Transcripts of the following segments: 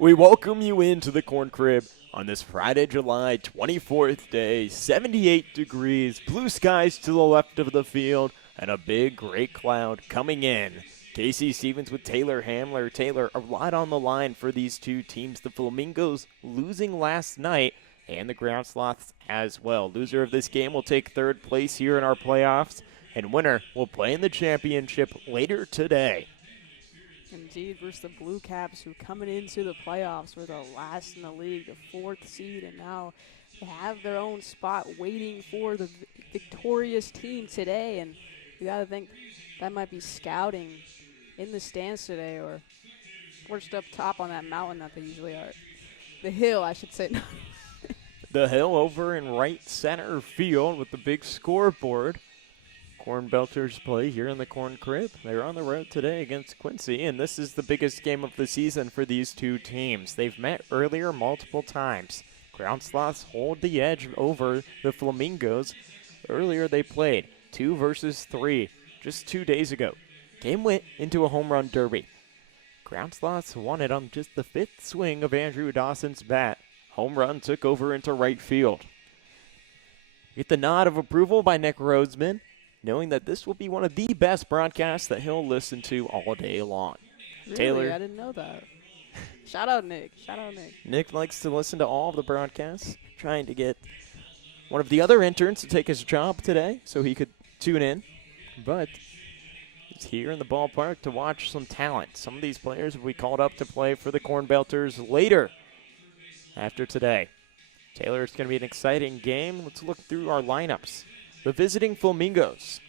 We welcome you into the Corn Crib on this Friday, July 24th day, 78 degrees, blue skies to the left of the field, and a big gray cloud coming in. Casey Stevens with Taylor Hamler. Taylor, a lot on the line for these two teams. The Flamingos losing last night, and the Groundsloths as well. Loser of this game will take third place here in our playoffs, and winner will play in the championship later today. Indeed, versus the Blue Caps, who coming into the playoffs were the last in the league, the 4th seed, and now they have their own spot waiting for the victorious team today. And you got to think that might be scouting in the stands today, or perched up top on that mountain that they usually are. The hill, I should say. The hill over in right center field with the big scoreboard. Corn Belters play here in the Corn Crib. They're on the road today against Quincy, and this is the biggest game of the season for these two teams. They've met earlier multiple times. Groundsloths hold the edge over the Flamingos. Earlier they played 2 versus 3 just 2 days ago. Game went into a home run derby. Groundsloths won it on just the 5th swing of Andrew Dawson's bat. Home run took over into right field. Get the nod of approval by Nick Rhodesman, knowing that this will be one of the best broadcasts that he'll listen to all day long. Really? Taylor, I didn't know that. Shout out, Nick. Shout out, Nick. Nick likes to listen to all of the broadcasts, trying to get one of the other interns to take his job today so he could tune in. But he's here in the ballpark to watch some talent. Some of these players will be called up to play for the Corn Belters later after today. Taylor, it's going to be an exciting game. Let's look through our lineups. The visiting Flamingos,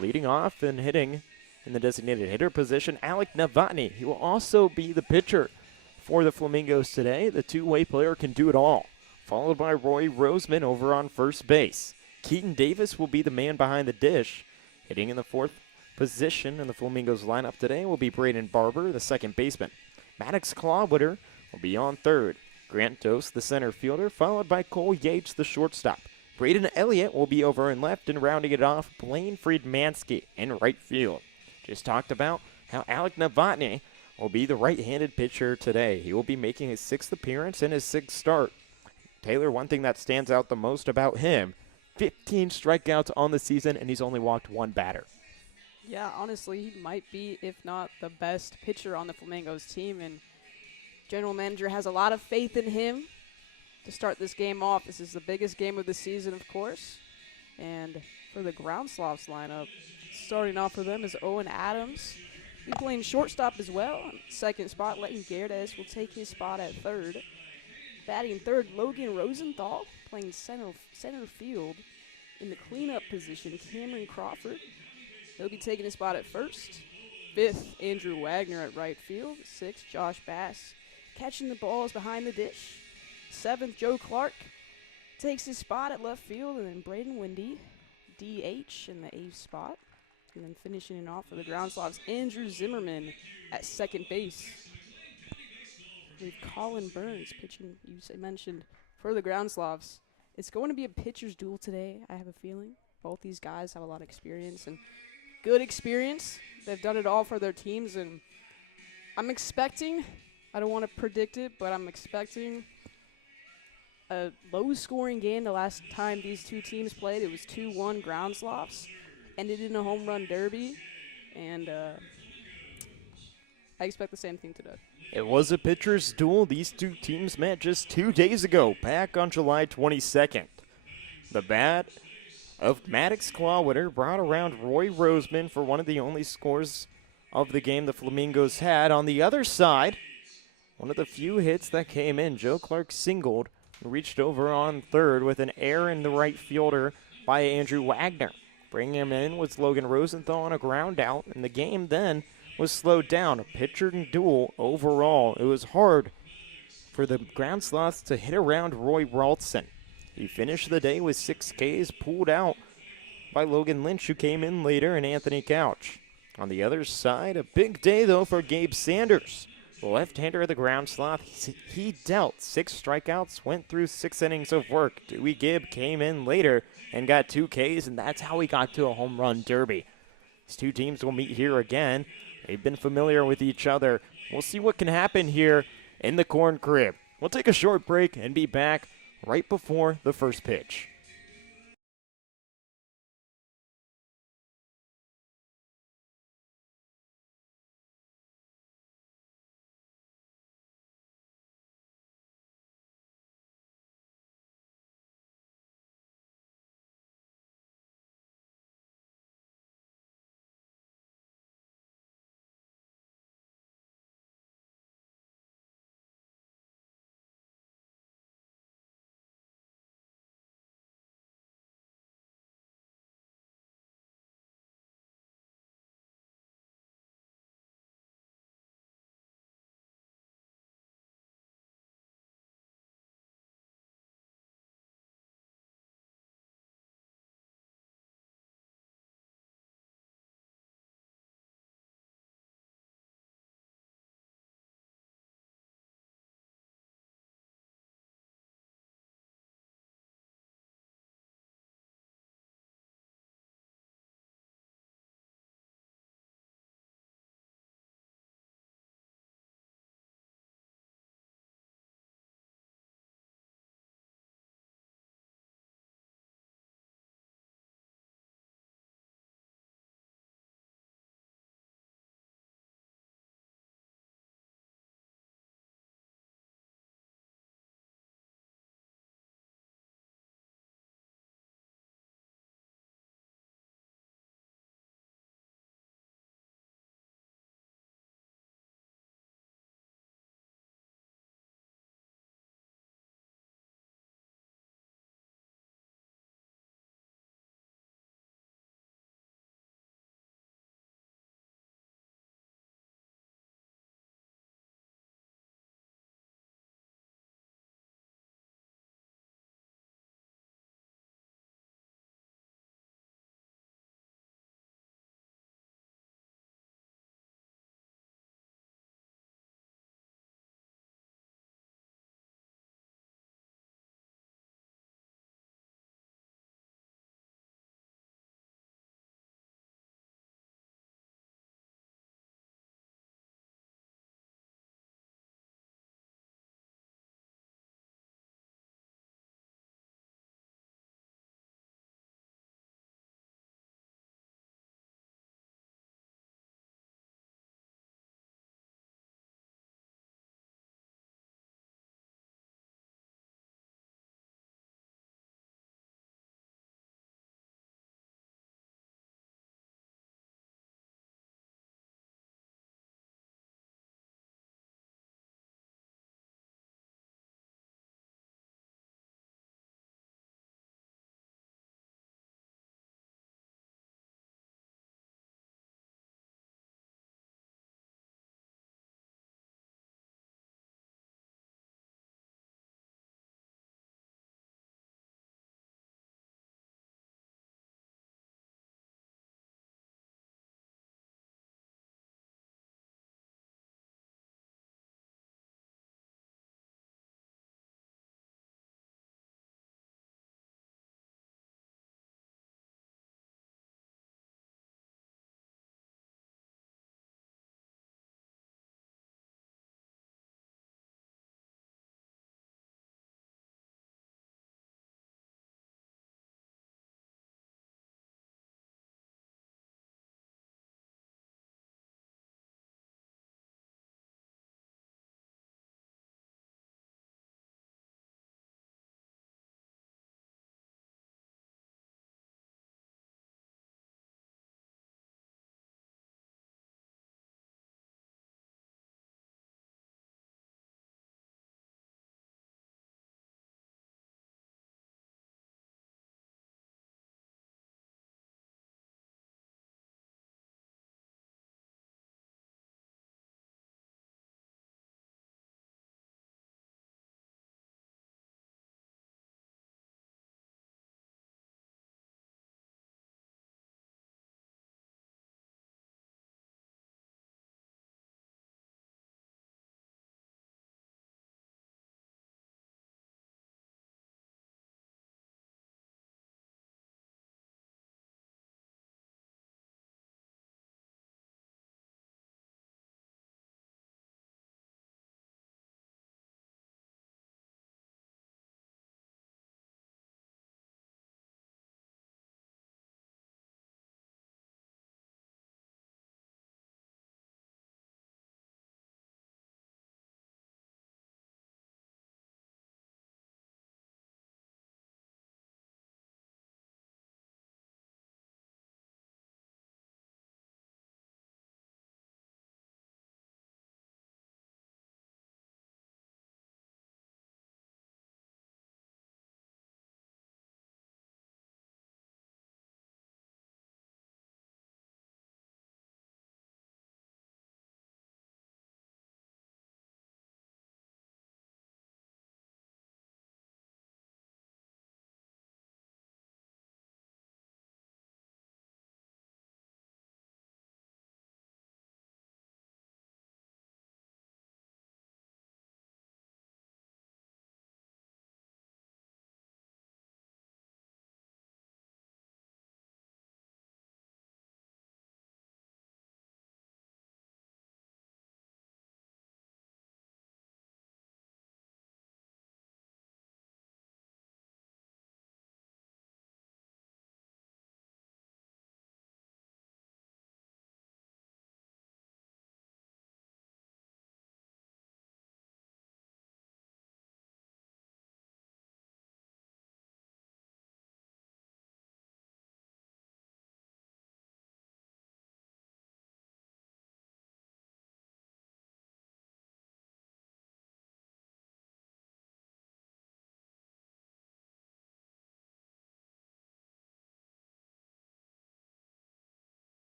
leading off and hitting in the designated hitter position, Alec Novotny. He will also be the pitcher for the Flamingos today. The two-way player can do it all, followed by Roy Roseman over on first base. Keaton Davis will be the man behind the dish. Hitting in the 4th position in the Flamingos lineup today will be Braden Barber, the second baseman. Maddox Clawwitter will be on third. Grant Dose, the center fielder, followed by Cole Yates, the shortstop. Braden Elliott will be over in left, and rounding it off, Blaine Friedmansky in right field. Just talked about how Alec Novotny will be the right-handed pitcher today. He will be making his 6th appearance and his 6th start. Taylor, one thing that stands out the most about him, 15 strikeouts on the season, and he's only walked 1 batter. Yeah, honestly, he might be, if not the best pitcher on the Flamingos team, and general manager has a lot of faith in him to start this game off. This is the biggest game of the season, of course. And for the Groundsloths lineup, starting off for them is Owen Adams. He's playing shortstop as well. Second spot, Leighton Gerdes will take his spot at third. Batting third, Logan Rosenthal, playing center field. In the cleanup position, Cameron Crawford. He'll be taking his spot at first. 5th, Andrew Wagner at right field. 6th, Josh Bass catching the balls behind the dish. 7th, Joe Clark takes his spot at left field, and then Braden Windy, DH, in the 8th spot. And then finishing it off for the Groundsloths, Andrew Zimmerman at second base. We have Colin Burns pitching, mentioned, for the Groundsloths. It's going to be a pitcher's duel today, I have a feeling. Both these guys have a lot of experience, and good experience. They've done it all for their teams, and I'm expecting, I don't want to predict it, but I'm expecting a low-scoring game. The last time these two teams played, it was 2-1 Groundsloths. Ended in a home run derby, and I expect the same thing today. It was a pitcher's duel. These two teams met just 2 days ago, back on July 22nd. The bat of Maddox Clawwitter brought around Roy Roseman for one of the only scores of the game the Flamingos had. On the other side, one of the few hits that came in, Joe Clark singled, reached over on third with an error in the right fielder by Andrew Wagner. Bringing him in was Logan Rosenthal on a ground out, and the game then was slowed down. A pitcher duel overall. It was hard for the Groundsloths to hit around Roy Ralston. He finished the day with 6 Ks, pulled out by Logan Lynch, who came in later, and Anthony Couch. On the other side, a big day, though, for Gabe Sanders. The left-hander of the Groundsloths, he dealt 6 strikeouts, went through 6 innings of work. Dewey Gibb came in later and got 2 Ks, and that's how he got to a home run derby. These two teams will meet here again. They've been familiar with each other. We'll see what can happen here in the corn crib. We'll take a short break and be back right before the first pitch.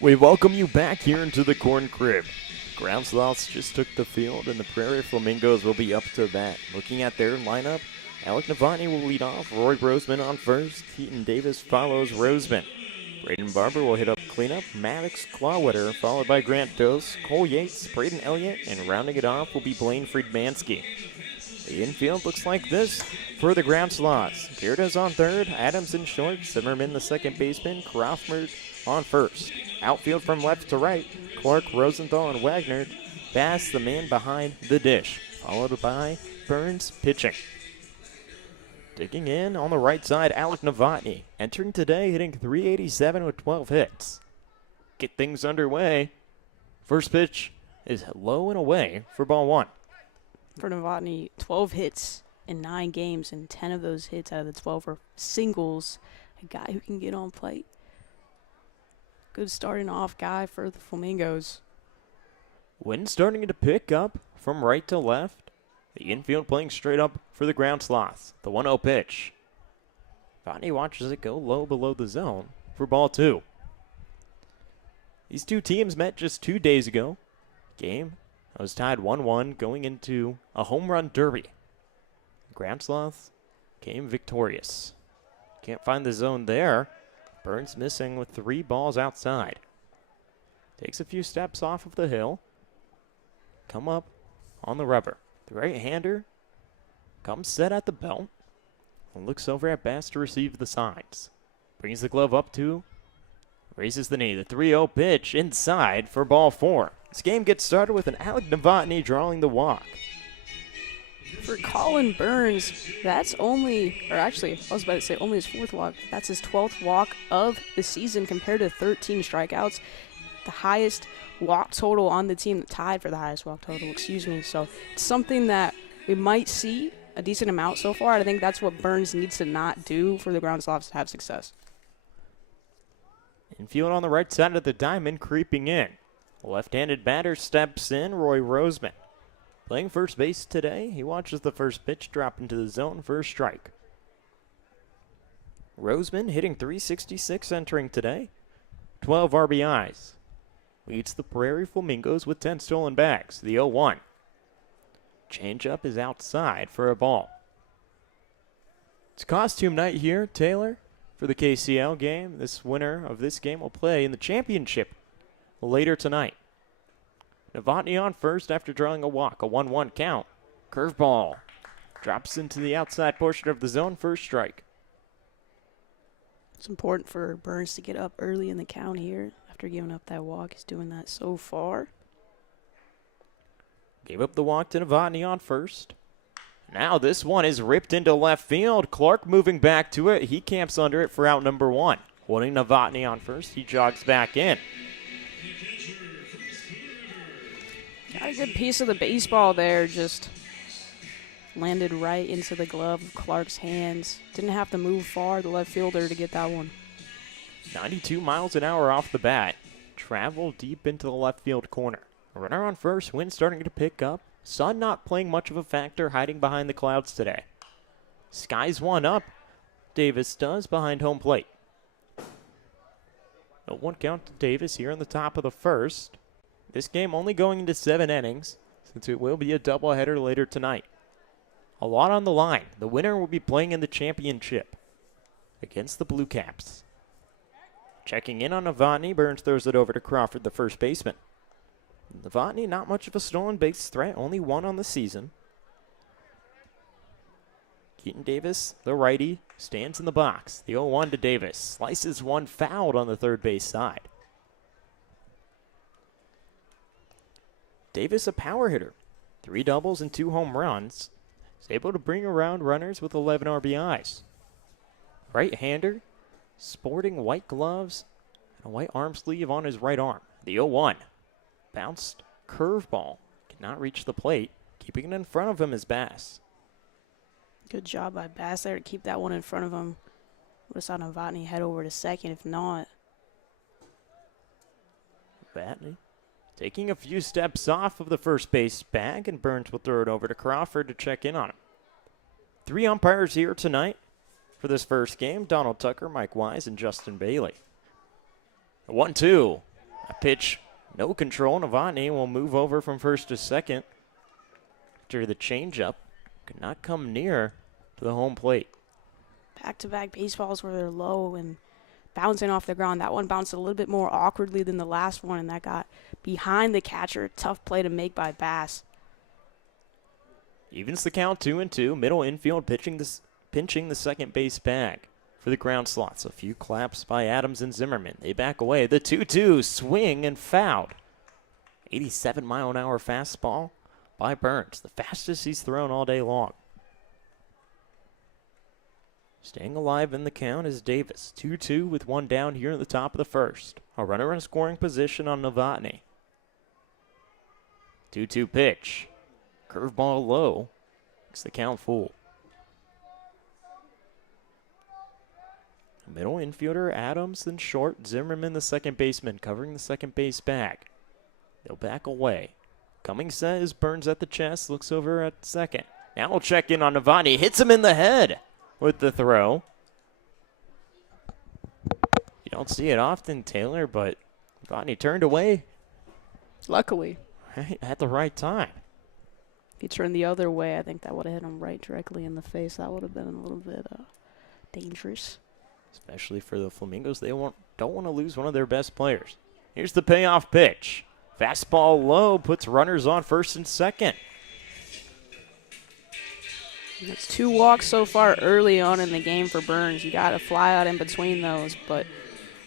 We welcome you back here into the Corn Crib. Groundsloths just took the field, and the Prairie Flamingos will be up to bat. Looking at their lineup, Alec Novotny will lead off. Roy Roseman on first. Keaton Davis follows Roseman. Braden Barber will hit up cleanup. Maddox Clawwetter, followed by Grant Dose, Cole Yates, Braden Elliott, and rounding it off will be Blaine Friedmansky. The infield looks like this for the Groundsloths. Beardas on third, Adams in short, Zimmerman the second baseman, Crawford on first. Outfield from left to right, Clark, Rosenthal, and Wagner. Bass, the man behind the dish, followed by Burns pitching. Digging in on the right side, Alec Novotny, entering today hitting .387 with 12 hits. Get things underway. First pitch is low and away for ball one. For Novotny, 12 hits in 9 games, and 10 of those hits out of the 12 are singles. A guy who can get on plate. Good starting off guy for the Flamingos. Wind starting to pick up from right to left. The infield playing straight up for the Groundsloths. The 1-0 pitch. Novotny watches it go low below the zone for ball two. These two teams met just 2 days ago. Game was tied 1-1 going into a home run derby. Groundsloths came victorious. Can't find the zone there. Burns missing with 3 balls outside. Takes a few steps off of the hill. Come up on the rubber. The right-hander comes set at the belt and looks over at Bass to receive the signs. Brings the glove up to, raises the knee. The 3-0 pitch inside for ball 4. This game gets started with an Alec Novotny drawing the walk. For Colin Burns, that's only, or actually, I was about to say only his 4th walk. That's his 12th walk of the season compared to 13 strikeouts. The highest walk total on the team, tied for the highest walk total, So it's something that we might see a decent amount so far. I think that's what Burns needs to not do for the Groundsloths to have success. Infield on the right side of the diamond creeping in. Left-handed batter steps in, Roy Roseman. Playing first base today, he watches the first pitch drop into the zone for a strike. Roseman hitting .366 entering today, 12 RBIs. Leads the Prairie Flamingos with 10 stolen bags, the 0-1. Changeup is outside for a ball. It's costume night here, Taylor, for the KCL game. This winner of this game will play in the championship later tonight. Novotny on first after drawing a walk, a 1-1 count. Curveball drops into the outside portion of the zone for a strike. It's important for Burns to get up early in the count here after giving up that walk. He's doing that so far. Gave up the walk to Novotny on first. Now this one is ripped into left field. Clark moving back to it. He camps under it for out number 1. Holding Novotny on first. He jogs back in. Got a good piece of the baseball there, just landed right into the glove of Clark's hands. Didn't have to move far, the left fielder, to get that one. 92 miles an hour off the bat. Travel deep into the left field corner. A runner on first, wind starting to pick up. Sun not playing much of a factor, hiding behind the clouds today. Skies one up. Davis does behind home plate. A 1 count to Davis here on the top of the first. This game only going into 7 innings, since it will be a doubleheader later tonight. A lot on the line. The winner will be playing in the championship against the Blue Caps. Checking in on Novotny, Burns throws it over to Crawford, the first baseman. Novotny, not much of a stolen base threat, only 1 on the season. Keaton Davis, the righty, stands in the box. The 0-1 to Davis. Slices one fouled on the third base side. Davis, a power hitter. 3 doubles and 2 home runs. Is able to bring around runners with 11 RBIs. Right-hander, sporting white gloves and a white arm sleeve on his right arm. The 0-1. Bounced curveball. Cannot reach the plate. Keeping it in front of him is Bass. Good job by Bass there to keep that one in front of him. Would have saw Novotny head over to second if not. Batney taking a few steps off of the first base bag, and Burns will throw it over to Crawford to check in on him. 3 umpires here tonight for this first game. Donald Tucker, Mike Wise, and Justin Bailey. 1-2. A pitch, no control. Novotny will move over from first to second. After the changeup, could not come near to the home plate. Back-to-back baseballs where they're low and bouncing off the ground. That one bounced a little bit more awkwardly than the last one, and that got behind the catcher. Tough play to make by Bass. Evens the count 2-2. Middle infield pinching the second base bag for the Groundsloths. A few claps by Adams and Zimmerman. They back away. The 2-2 swing and fouled. 87-mile-an-hour fastball by Burns. The fastest he's thrown all day long. Staying alive in the count is Davis. 2-2 with one down here at the top of the first. A runner in scoring position on Novotny. 2-2 pitch. Curveball low. Makes the count full. Middle infielder Adams, then short. Zimmerman, the second baseman, covering the second base bag. They'll back away. Coming set is Burns at the chest. Looks over at second. Now we'll check in on Novotny. Hits him in the head with the throw. You don't see it often, Taylor, but Novotny turned away Luckily. at the right time. If he turned the other way, I think that would have hit him right directly in the face. That would have been a little bit dangerous. Especially for the Flamingos. They don't want to lose one of their best players. Here's the payoff pitch. Fastball low, puts runners on first and second. It's 2 walks so far early on in the game for Burns. You got to fly out in between those, but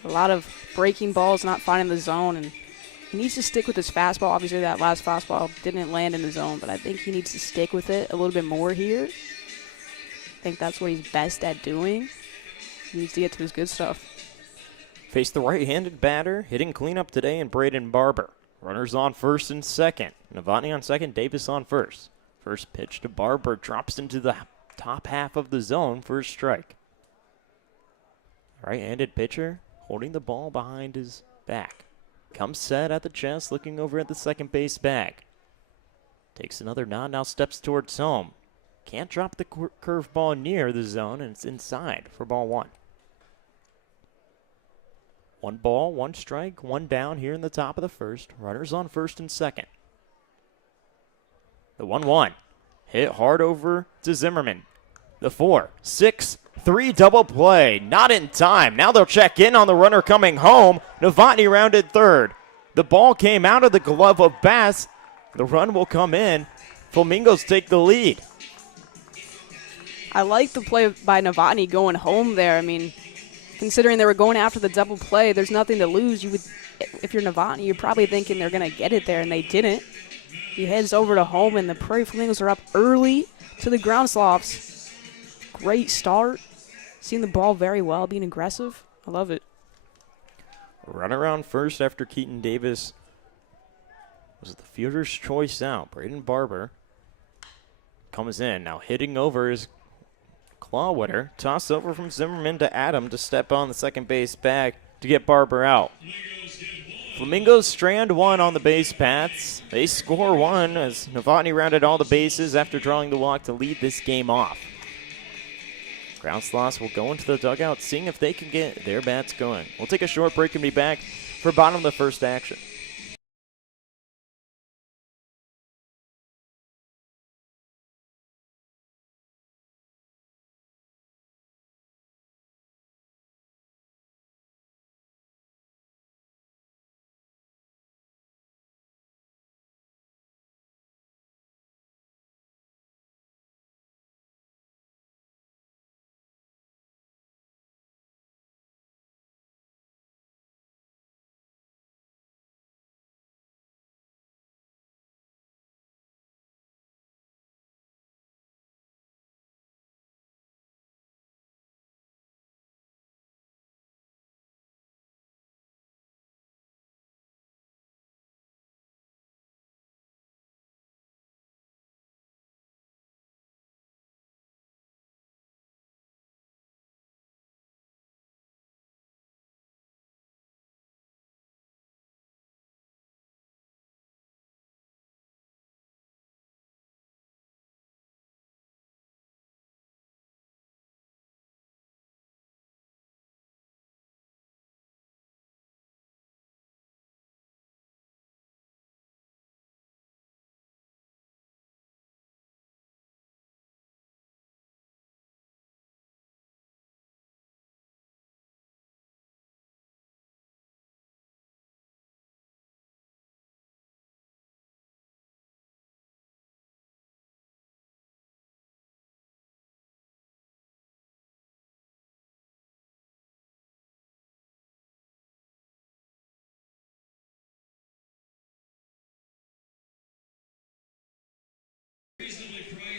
a lot of breaking balls, not finding the zone, and he needs to stick with his fastball. Obviously, that last fastball didn't land in the zone, but I think he needs to stick with it a little bit more here. I think that's what he's best at doing. He needs to get to his good stuff. Face the right-handed batter, hitting cleanup today in Braden Barber. Runners on first and second. Novotny on second, Davis on first. First pitch to Barber, drops into the top half of the zone for a strike. Right-handed pitcher holding the ball behind his back. Comes set at the chest, looking over at the second base bag. Takes another nod, now steps towards home. Can't drop the curveball near the zone, and it's inside for ball one. 1 ball, 1 strike, 1 down here in the top of the first. Runners on first and second. The 1-1. Hit hard over to Zimmerman. The 4-6-3 double play. Not in time. Now they'll check in on the runner coming home. Novotny rounded third. The ball came out of the glove of Bass. The run will come in. Flamingos take the lead. I like the play by Novotny going home there. I mean, considering they were going after the double play, there's nothing to lose. You would, if you're Novotny, you're probably thinking they're going to get it there, and they didn't. He heads over to home, and the Prairie Flamingos are up early to the Groundsloths. Great start. Seeing the ball very well, being aggressive. I love it. Run around first after Keaton Davis was the fielder's choice out. Braden Barber comes in. Now hitting over is Clawwitter. Toss over from Zimmerman to Adam to step on the second base bag to get Barber out. Flamingos strand 1 on the base paths. They score 1 as Novotny rounded all the bases after drawing the walk to lead this game off. Groundsloths will go into the dugout, seeing if they can get their bats going. We'll take a short break and be back for bottom of the first action.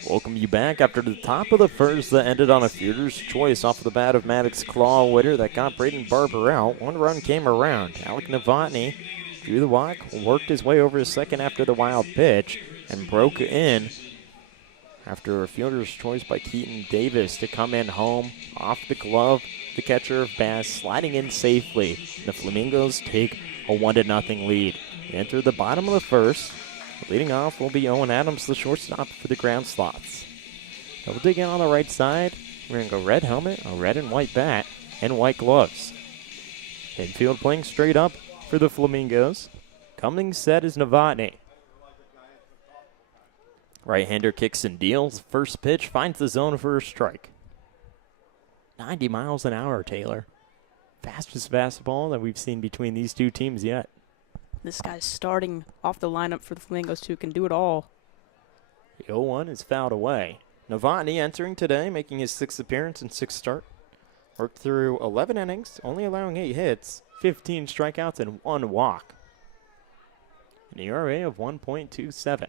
Welcome you back after the top of the first that ended on a fielder's choice off the bat of Maddox Claw Witter that got Braden Barber out. One run came around. Alec Novotny drew the walk, worked his way over his second after the wild pitch, and broke in after a fielder's choice by Keaton Davis to come in home off the glove. The catcher of Bass sliding in safely. The Flamingos take a 1-0 lead. They enter the bottom of the first. Leading off will be Owen Adams, the shortstop for the Groundsloths. They'll dig in on the right side. We're going to go red helmet, a red and white bat, and white gloves. Infield playing straight up for the Flamingos. Coming set is Novotny. Right-hander kicks and deals. First pitch finds the zone for a strike. 90 miles an hour, Taylor. Fastest fastball that we've seen between these two teams yet. This guy's starting off the lineup for the Flamingos, too. Can do it all. The 0-1 is fouled away. Novotny entering today, making his 6th appearance and 6th start. Worked through 11 innings, only allowing 8 hits, 15 strikeouts, and 1 walk. An ERA of 1.27.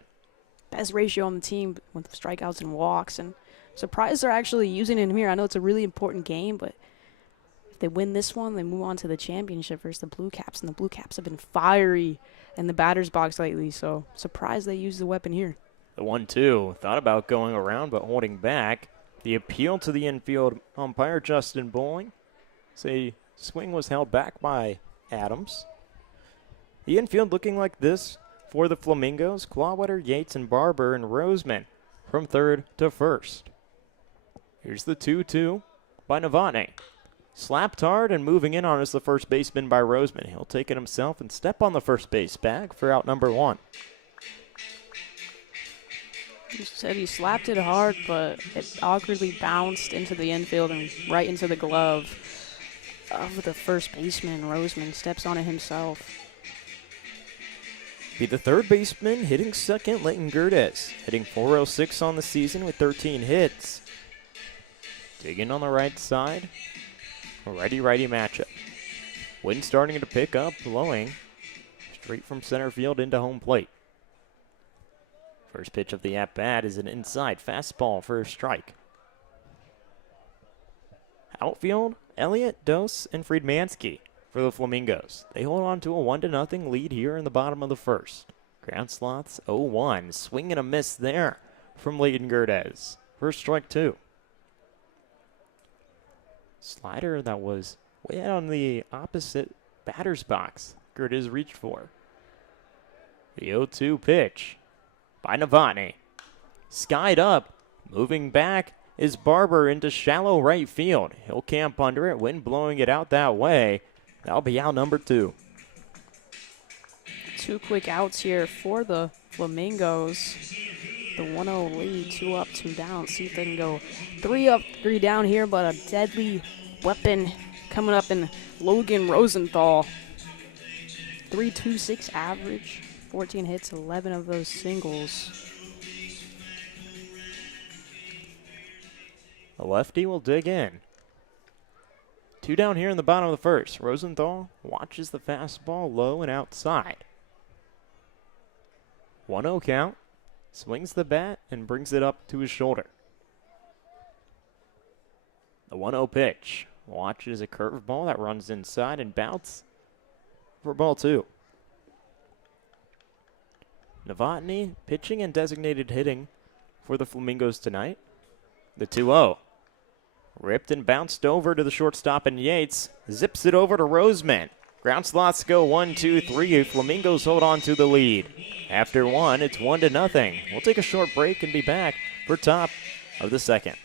Best ratio on the team with strikeouts and walks. And surprised they're actually using him here. I know it's a really important game, but if they win this one, they move on to the championship versus the Blue Caps. And the Blue Caps have been fiery in the batter's box lately, so surprised they use the weapon here. The 1-2 thought about going around but holding back. The appeal to the infield umpire, Justin Bowling. Say swing was held back by Adams. The infield looking like this for the Flamingos. Clawwater, Yates, and Barber and Roseman from third to first. Here's the 2-2 by Novotny. Slapped hard and moving in on is the first baseman by Roseman. He'll take it himself and step on the first base bag for out number 1. You said he slapped it hard, but it awkwardly bounced into the infield and right into the glove of the first baseman. Roseman steps on it himself. Be the third baseman hitting second, Leighton Gerdes. Hitting .406 on the season with 13 hits. Digging on the right side. A righty-righty matchup. Wind starting to pick up, blowing straight from center field into home plate. First pitch of the at-bat is an inside fastball for a strike. Outfield, Elliott, Dose, and Friedmansky for the Flamingos. They hold on to a 1-0 lead here in the bottom of the first. Groundsloths 0-1. Swing and a miss there from Leighton Gerdes. First strike 2. Slider that was way out on the opposite batter's box. Gerdes reached for. The 0-2 pitch by Novotny. Skied up. Moving back is Barber into shallow right field. He'll camp under it. Wind blowing it out that way. That'll be out number 2. 2 quick outs here for the Flamingos. The 1-0 lead, 2 up, 2 down. See if they can go 3 up, 3 down here, but a deadly weapon coming up in Logan Rosenthal. 3.26 average, 14 hits, 11 of those singles. The lefty will dig in. 2 down here in the bottom of the first. Rosenthal watches the fastball low and outside. 1-0 count. Swings the bat and brings it up to his shoulder. The 1-0 pitch. Watches a curveball that runs inside and bounce for ball 2. Novotny pitching and designated hitting for the Flamingos tonight. The 2-0. Ripped and bounced over to the shortstop, and Yates zips it over to Roseman. Groundsloths go 1-2-3. Flamingos hold on to the lead. After 1, it's 1-0. We'll take a short break and be back for top of the second.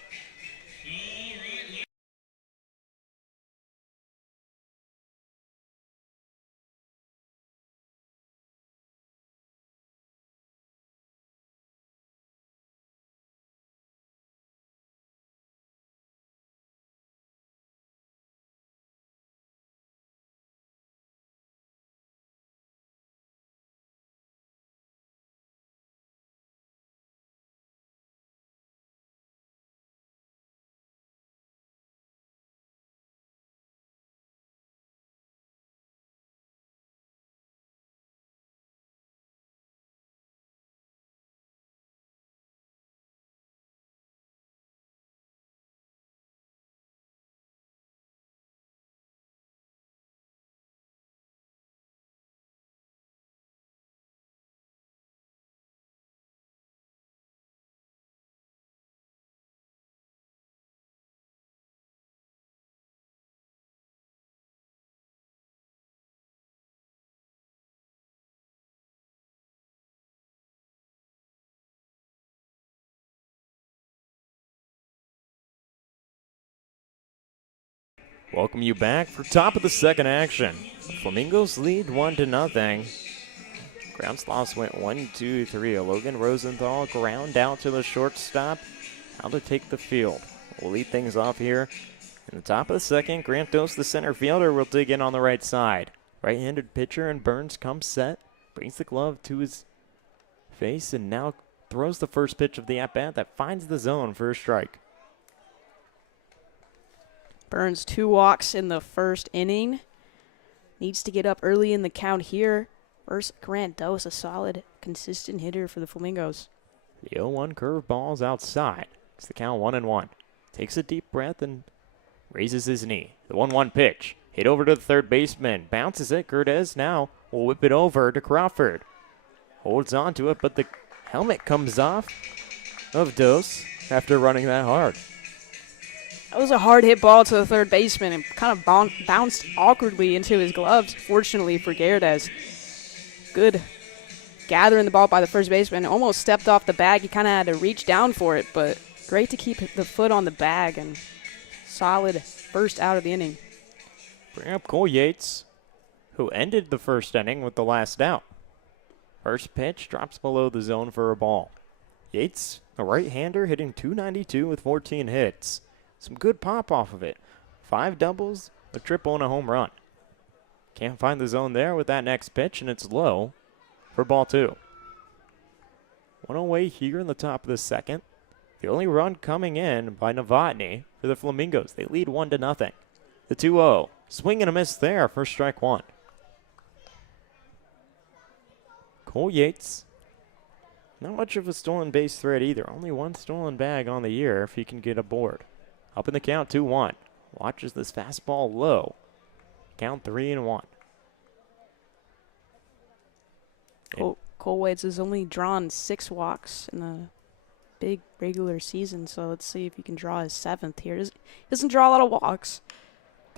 Welcome you back for top of the second action. The Flamingos lead 1-0. Groundsloths went 1-2-3. Logan Rosenthal ground out to the shortstop. How to take the field. We'll lead things off here in the top of the second. Grant Dose, the center fielder, will dig in on the right side. Right-handed pitcher, and Burns comes set. Brings the glove to his face and now throws the first pitch of the at-bat that finds the zone for a strike. Burns 2 walks in the first inning. Needs to get up early in the count here. Versus Grant Dose, a solid, consistent hitter for the Flamingos. The 0-1 curveball's outside. It's the count 1-1. Takes a deep breath and raises his knee. The 1-1 pitch. Hit over to the third baseman. Bounces it. Cortez now will whip it over to Crawford. Holds on to it, but the helmet comes off of Dose after running that hard. That was a hard hit ball to the third baseman and kind of bounced awkwardly into his gloves, fortunately for Gerdes. Good gathering the ball by the first baseman. Almost stepped off the bag. He kind of had to reach down for it, but great to keep the foot on the bag and solid first out of the inning. Bring up Cole Yates, who ended the first inning with the last out. First pitch drops below the zone for a ball. Yates, a right-hander, hitting .292 with 14 hits. Some good pop off of it. 5 doubles, a triple, and a home run. Can't find the zone there with that next pitch, and it's low for ball 2. One away here in the top of the second. The only run coming in by Novotny for the Flamingos. They lead 1-0. The 2-0. Swing and a miss there for strike 1. Cole Yates, not much of a stolen base threat either. Only 1 stolen bag on the year if he can get aboard. Up in the count, 2-1. Watches this fastball low. Count 3-1. Cole Yates has only drawn 6 walks in the big regular season, so let's see if he can draw his 7th here. He doesn't draw a lot of walks.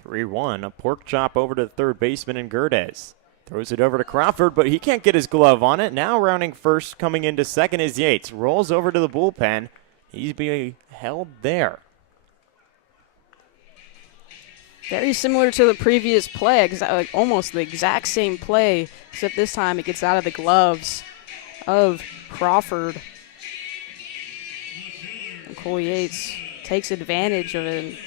3-1. A pork chop over to the third baseman in Gerdes. Throws it over to Crawford, but he can't get his glove on it. Now rounding first, coming into second is Yates. Rolls over to the bullpen. He's being held there. Very similar to the previous play, almost the exact same play, except this time it gets out of the gloves of Crawford. And Cole Yates takes advantage of it.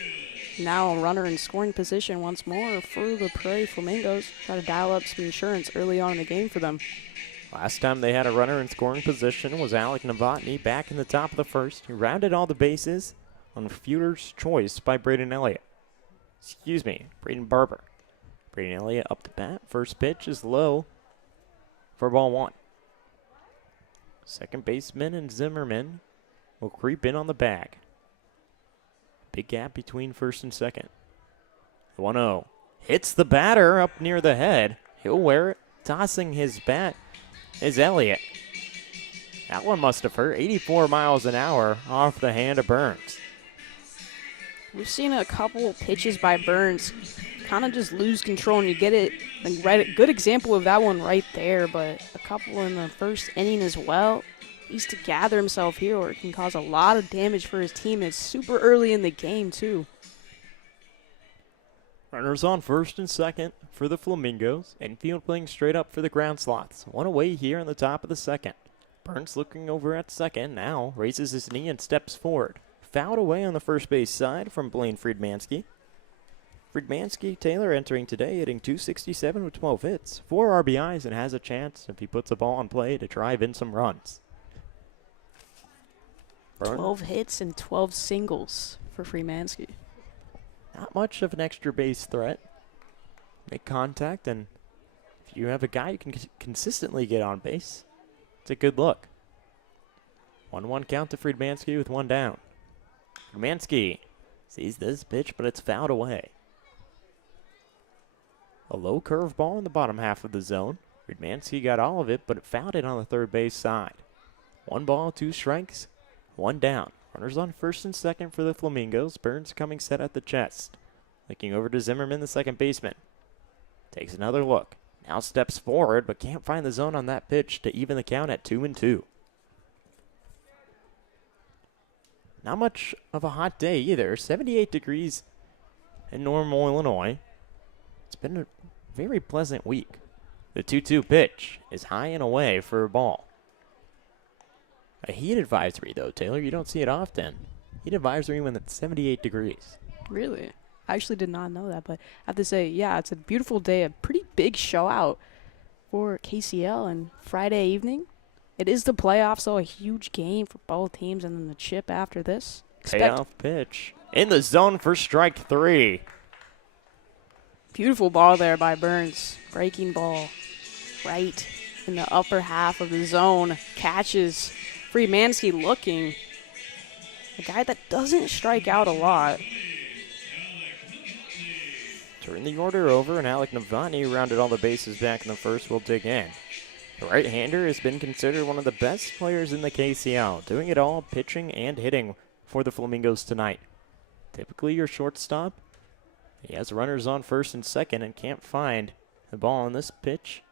Now a runner in scoring position once more for the Prairie Flamingos. Try to dial up some insurance early on in the game for them. Last time they had a runner in scoring position was Alec Novotny back in the top of the first. He rounded all the bases on fielder's choice by Braden Barber. Braden Elliott up to bat. First pitch is low for ball 1. Second baseman and Zimmerman will creep in on the bag. Big gap between first and second. 1-0. Hits the batter up near the head. He'll wear it. Tossing his bat is Elliott. That one must have hurt. 84 miles an hour off the hand of Burns. We've seen a couple pitches by Burns kind of just lose control, and you get it. Right, a good example of that one right there, but a couple in the first inning as well. He needs to gather himself here, or it can cause a lot of damage for his team. It's super early in the game, too. Runners on first and second for the Flamingos. Infield playing straight up for the Groundsloths. One away here in the top of the second. Burns looking over at second now. Raises his knee and steps forward. Fouled away on the first base side from Blaine Friedmansky. Taylor entering today, hitting .267 with 12 hits. 4 RBIs, and has a chance, if he puts the ball in play, to drive in some runs. 12 hits and 12 singles for Friedmansky. Not much of an extra base threat. Make contact, and if you have a guy who can consistently get on base, it's a good look. 1-1 count to Friedmansky with 1 down. Friedmansky sees this pitch, but it's fouled away. A low curveball in the bottom half of the zone. Friedmansky got all of it, but it fouled it on the third base side. 1 ball, 2 strikes, 1 down. Runners on first and second for the Flamingos. Burns coming set at the chest. Looking over to Zimmerman, the second baseman. Takes another look. Now steps forward, but can't find the zone on that pitch to even the count at 2-2. Not much of a hot day either. 78 degrees in Normal, Illinois. It's been a very pleasant week. The 2-2 pitch is high and away for a ball. A heat advisory, though, Taylor. You don't see it often. Heat advisory when it's 78 degrees. Really? I actually did not know that, but I have to say, yeah, it's a beautiful day, a pretty big show out for KCL and Friday evening. It is the playoffs, so a huge game for both teams, and then the chip after this. Payoff pitch. In the zone for strike 3. Beautiful ball there by Burns. Breaking ball right in the upper half of the zone. Catches Freemansky looking. A guy that doesn't strike out a lot. Turn the order over, and Alec Novotny rounded all the bases back in the first. Will dig in. The right-hander has been considered one of the best players in the KCL, doing it all, pitching and hitting for the Flamingos tonight. Typically your shortstop. He has runners on first and second and can't find the ball on this pitch.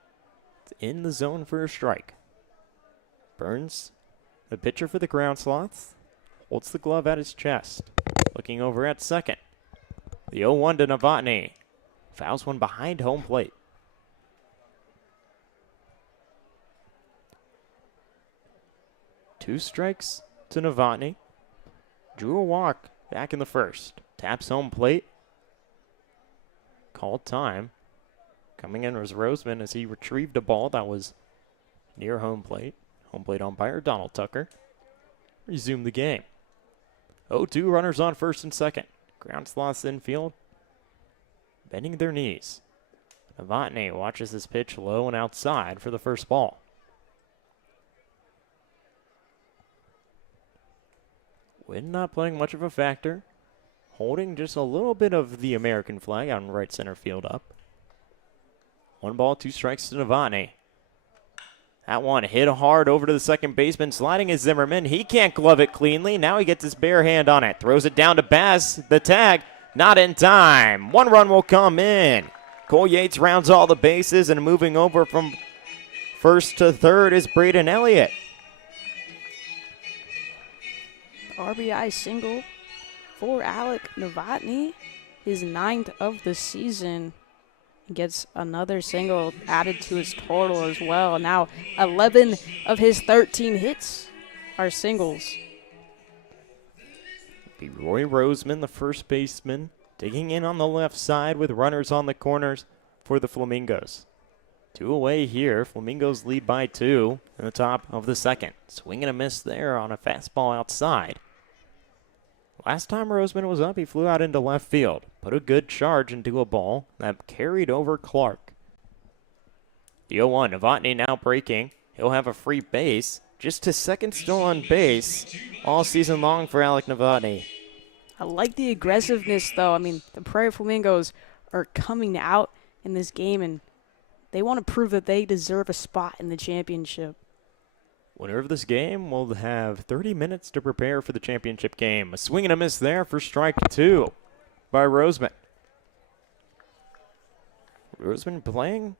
It's in the zone for a strike. Burns, the pitcher for the Groundsloths, holds the glove at his chest. Looking over at second. The 0-1 to Novotny. Fouls one behind home plate. Two strikes to Novotny. Drew a walk back in the first. Taps home plate. Called time. Coming in was Roseman as he retrieved a ball that was near home plate. Home plate umpire Donald Tucker. Resume the game. 0-2 runners on first and second. Groundsloths infield. Bending their knees. Novotny watches this pitch low and outside for the first ball. Wind not playing much of a factor. Holding just a little bit of the American flag out in right center field up. 1 ball, 2 strikes to Novotny. That one hit hard over to the second baseman. Sliding is Zimmerman. He can't glove it cleanly. Now he gets his bare hand on it. Throws it down to Bass. The tag, not in time. 1 run will come in. Cole Yates rounds all the bases, and moving over from first to third is Braden Elliott. RBI single for Alec Novotny, his 9th of the season. He gets another single added to his total as well. Now 11 of his 13 hits are singles. Be Roy Roseman, the first baseman, digging in on the left side with runners on the corners for the Flamingos. 2 away here. Flamingos lead by 2 in the top of the second. Swing and a miss there on a fastball outside. Last time Roseman was up, he flew out into left field. Put a good charge into a ball that carried over Clark. The 0-1, Novotny now breaking. He'll have a free base. Just his second still on base all season long for Alec Novotny. I like the aggressiveness, though. I mean, the Prairie Flamingos are coming out in this game, and they want to prove that they deserve a spot in the championship. Winner of this game will have 30 minutes to prepare for the championship game. A swing and a miss there for strike 2 by Roseman. Roseman playing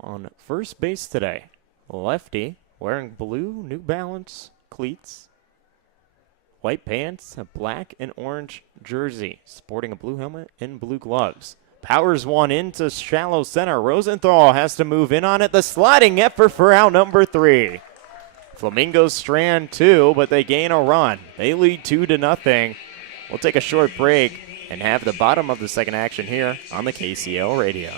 on first base today. Lefty, wearing blue New Balance cleats, white pants, a black and orange jersey, sporting a blue helmet and blue gloves. Powers one into shallow center. Rosenthal has to move in on it. The sliding effort for out number 3. Flamingos strand 2, but they gain a run. They lead 2-0. We'll take a short break and have the bottom of the second action here on the KCL radio.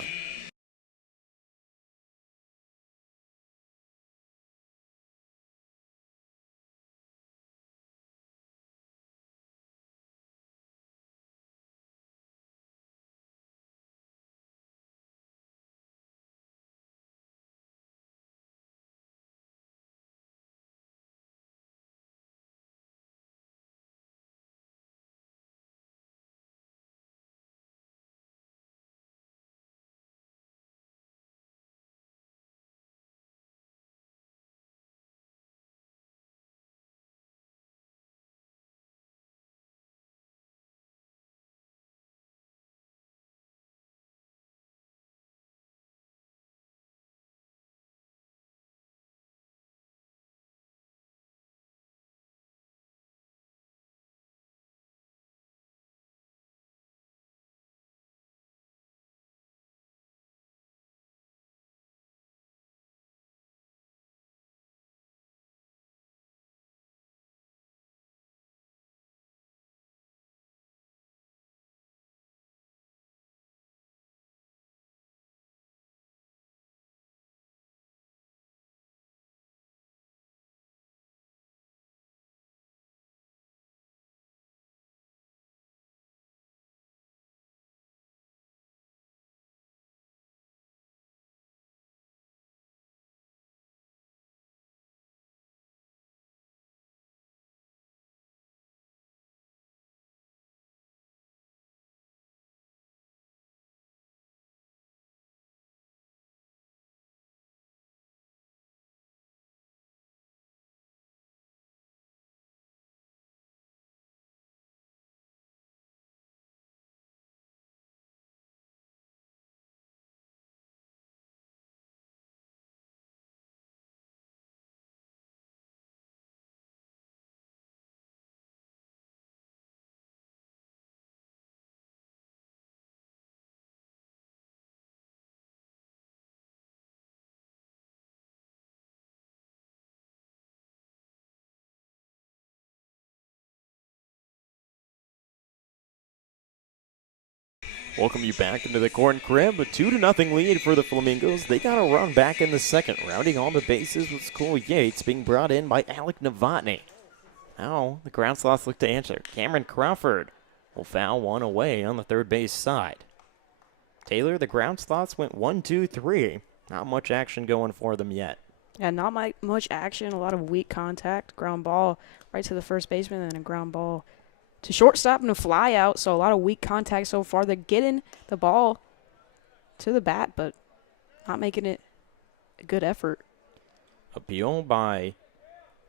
Welcome you back into the Corn Crib. A 2-0 lead for the Flamingos. They got a run back in the second. Rounding all the bases was Cole Yates, being brought in by Alec Novotny. Now the Groundsloths look to answer. Cameron Crawford will foul one away on the third base side. Taylor, the Groundsloths went 1-2-3. Not much action going for them yet. Yeah, not much action. A lot of weak contact. Ground ball right to the first baseman, and a ground ball to shortstop and a fly out. So a lot of weak contact so far. They're getting the ball to the bat, but not making it a good effort. Appeal by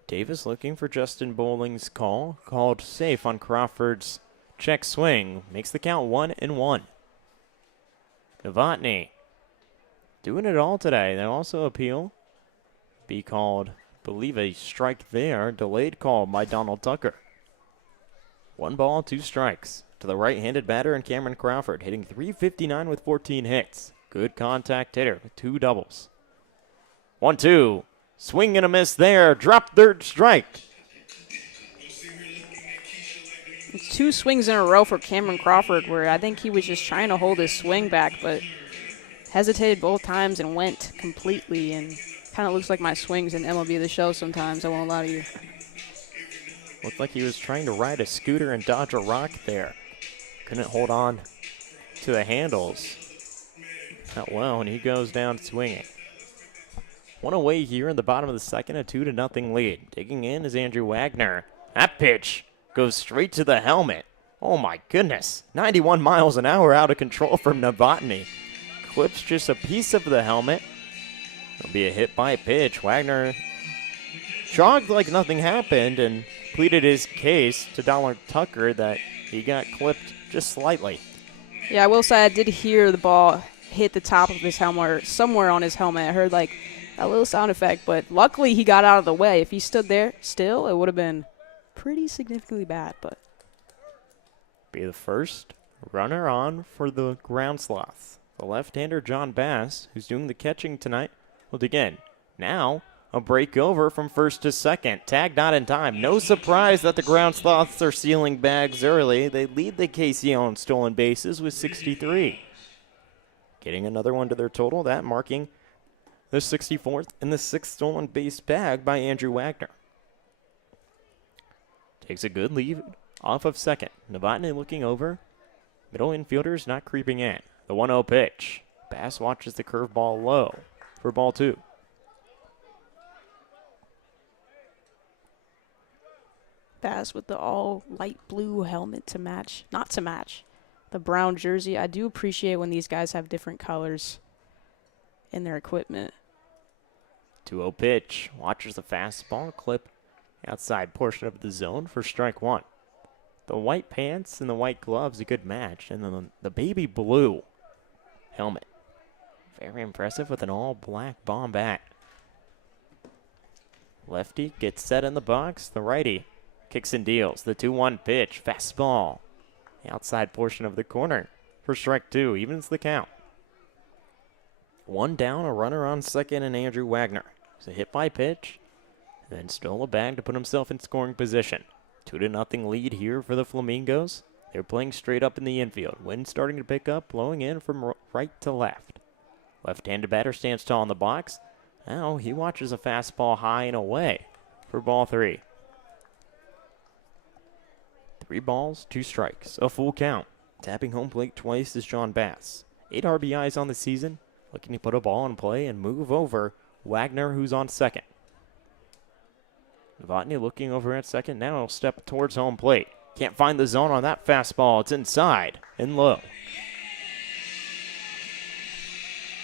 Davis looking for Justin Bowling's call. Called safe on Crawford's check swing. Makes the count 1-1. Novotny doing it all today. They also appeal. Be called, believe a strike there. Delayed call by Donald Tucker. 1 ball, 2 strikes to the right-handed batter and Cameron Crawford, hitting .359 with 14 hits. Good contact hitter with 2 doubles. 1-2. Swing and a miss there. Drop third strike. It's 2 swings in a row for Cameron Crawford, where I think he was just trying to hold his swing back, but hesitated both times and went completely. And kind of looks like my swings in MLB The Show sometimes, I won't lie to you. Looked like he was trying to ride a scooter and dodge a rock there. Couldn't hold on to the handles that well, and he goes down swinging. One away here in the bottom of the second, a 2-0 lead. Digging in is Andrew Wagner. That pitch goes straight to the helmet. Oh my goodness. 91 miles an hour out of control from Novotny. Clips just a piece of the helmet. It'll be a hit by pitch. Wagner jogged like nothing happened and pleaded his case to Donald Tucker that he got clipped just slightly. Yeah, I will say I did hear the ball hit the top of his helmet or somewhere on his helmet. I heard like a little sound effect, but luckily he got out of the way. If he stood there still, it would have been pretty significantly bad. But be the first runner on for the Groundsloths. The left-hander John Bass, who's doing the catching tonight, will dig in. Now a break over from first to second. Tag not in time. No surprise that the Groundsloths are sealing bags early. They lead the KCL in stolen bases with 63. Getting another one to their total, that marking the 64th and the 6th stolen base bag by Andrew Wagner. Takes a good lead off of second. Novotny looking over. Middle infielders not creeping in. The 1-0 pitch. Bass watches the curveball low for ball 2. Bass with the all light blue helmet to match, not to match, the brown jersey. I do appreciate when these guys have different colors in their equipment. 2-0 pitch. Watches the fastball clip outside portion of the zone for strike 1. The white pants and the white gloves, a good match. And then the baby blue helmet. Very impressive with an all-black bomb bat. Lefty gets set in the box. The righty kicks and deals. The 2-1 pitch. Fastball. The outside portion of the corner for strike 2. Evens the count. 1 down, a runner on second, and Andrew Wagner. It's a hit by pitch. And then stole a bag to put himself in scoring position. 2-0 lead here for the Flamingos. They're playing straight up in the infield. Wind starting to pick up, blowing in from right to left. Left-handed batter stands tall in the box. Now he watches a fastball high and away for ball 3. 3 balls, 2 strikes, a full count. Tapping home plate twice is John Bass. 8 RBIs on the season. Looking to put a ball in play and move over Wagner, who's on second. Novotny looking over at second. Now he'll step towards home plate. Can't find the zone on that fastball. It's inside and low.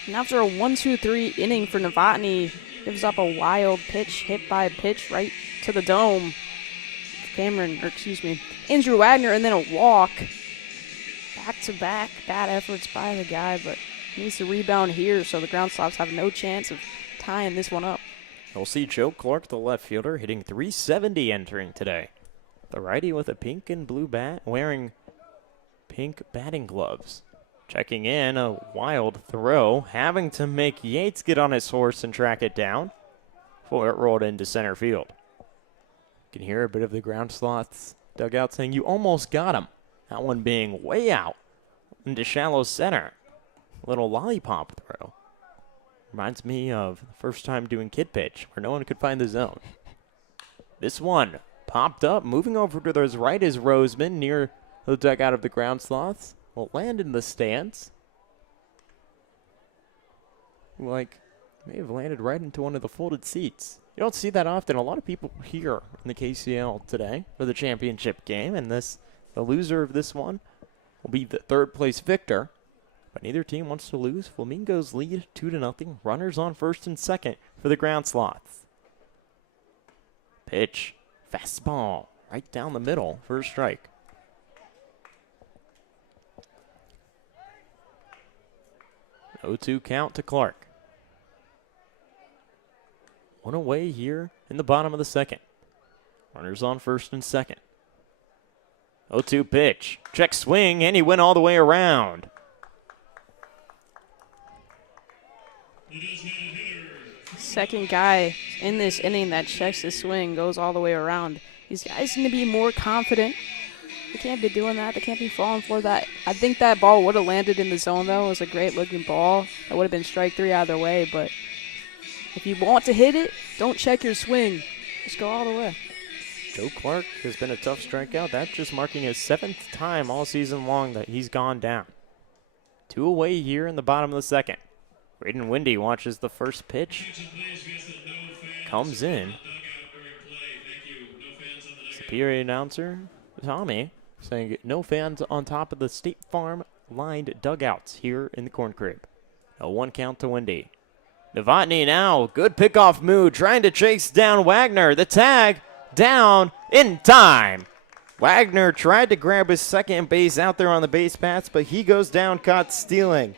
And after a 1-2-3 inning for Novotny, gives up a wild pitch, hit by a pitch right to the dome. Andrew Wagner, and then a walk. Back-to-back bad efforts by the guy, but needs to rebound here, so the Groundsloths have no chance of tying this one up. We'll see Joe Clark, the left fielder, hitting .370 entering today. The righty with a pink and blue bat, wearing pink batting gloves. Checking in, a wild throw, having to make Yates get on his horse and track it down before it rolled into center field. You can hear a bit of the Groundsloths dugout saying, "You almost got him." That one being way out. into shallow center. Little lollipop throw. Reminds me of the first time doing kid pitch where no one could find the zone. This one popped up, moving over to his right is Roseman near the dugout of the Groundsloths. Will land in the stands. Like, may have landed right into one of the folded seats. You don't see that often. A lot of people here in the KCL today for the championship game, and the loser of this one will be the third place victor. But neither team wants to lose. Flamingos lead 2-0. Runners on first and second for the Groundsloths. Pitch, fastball, right down the middle for a strike. No 2 count to Clark. One away here in the bottom of the second. Runners on first and second. 0-2 pitch. Check swing, and he went all the way around. Second guy in this inning that checks his swing, goes all the way around. These guys need to be more confident. They can't be doing that. They can't be falling for that. I think that ball would have landed in the zone, though. It was a great-looking ball. That would have been strike 3 either way, but if you want to hit it, don't check your swing. Just go all the way. Joe Clark has been a tough strikeout. That's just marking his 7th time all season long that he's gone down. 2 away here in the bottom of the second. Braden Windy watches the first pitch. Comes in. Superior announcer Tommy saying no fans on top of the State Farm lined dugouts here in the corn crib. A 1 count to Windy. Novotny now, good pickoff move, trying to chase down Wagner. The tag down in time. Wagner tried to grab his second base out there on the base paths, but he goes down caught stealing.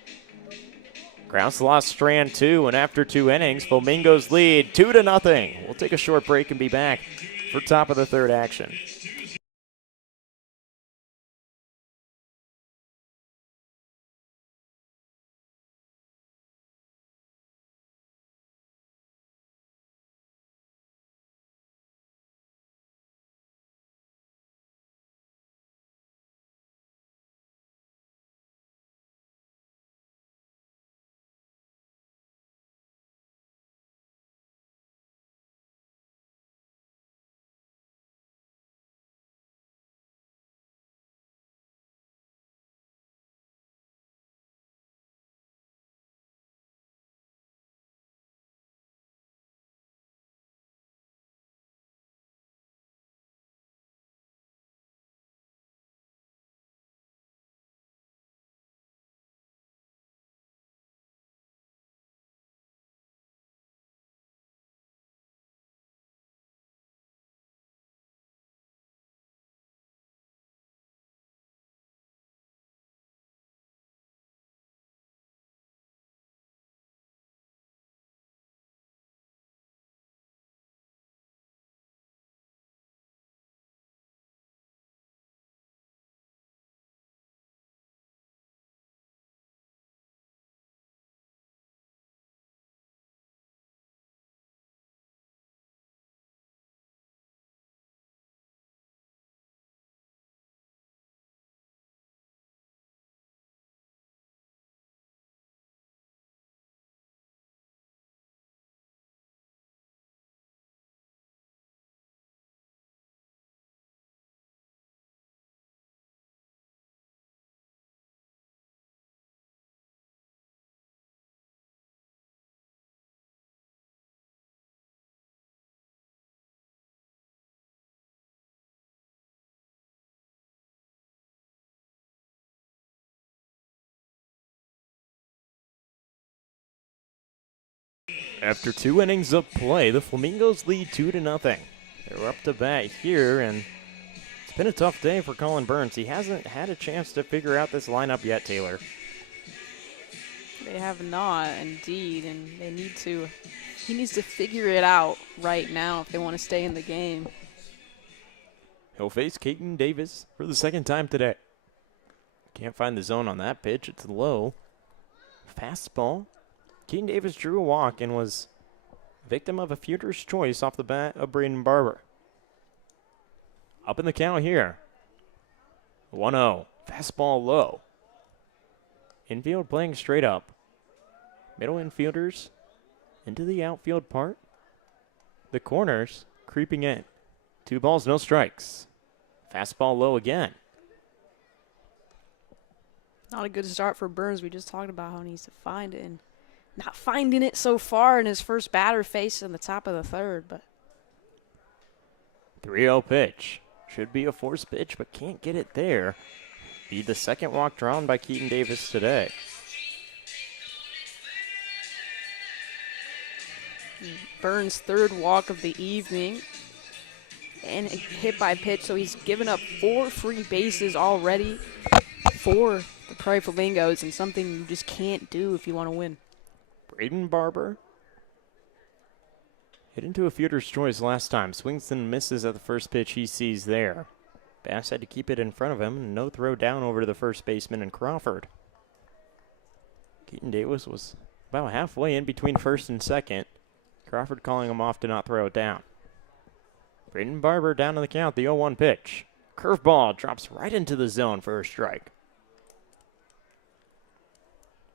Groundsloths strand 2, and after 2 innings, Flamingos lead 2-0. We'll take a short break and be back for top of the third action. After 2 innings of play, the Flamingos lead 2-0. They're up to bat here, and it's been a tough day for Colin Burns. He hasn't had a chance to figure out this lineup yet, Taylor. They have not, indeed, and he needs to figure it out right now if they want to stay in the game. He'll face Caden Davis for the second time today. Can't find the zone on that pitch. It's low. Fastball. Caden Davis drew a walk and was victim of a fielder's choice off the bat of Braden Barber. Up in the count here. 1-0. Fastball low. Infield playing straight up. Middle infielders into the outfield part. The corners creeping in. 2 balls, no strikes. Fastball low again. Not a good start for Burns. We just talked about how he needs to find it, and not finding it so far in his first batter face in the top of the third. But 3-0 pitch. Should be a force pitch, but can't get it there. Be the second walk drawn by Keaton Davis today. Burns' third walk of the evening, and a hit by pitch, so he's given up 4 free bases already for the Prairie Flamingos, and something you just can't do if you want to win. Braden Barber hit into a fielder's choice last time. Swings and misses at the first pitch he sees there. Bass had to keep it in front of him. No throw down over to the first baseman and Crawford. Keaton Davis was about halfway in between first and second. Crawford calling him off to not throw it down. Braden Barber down to the count, the 0-1 pitch. Curveball drops right into the zone for a strike.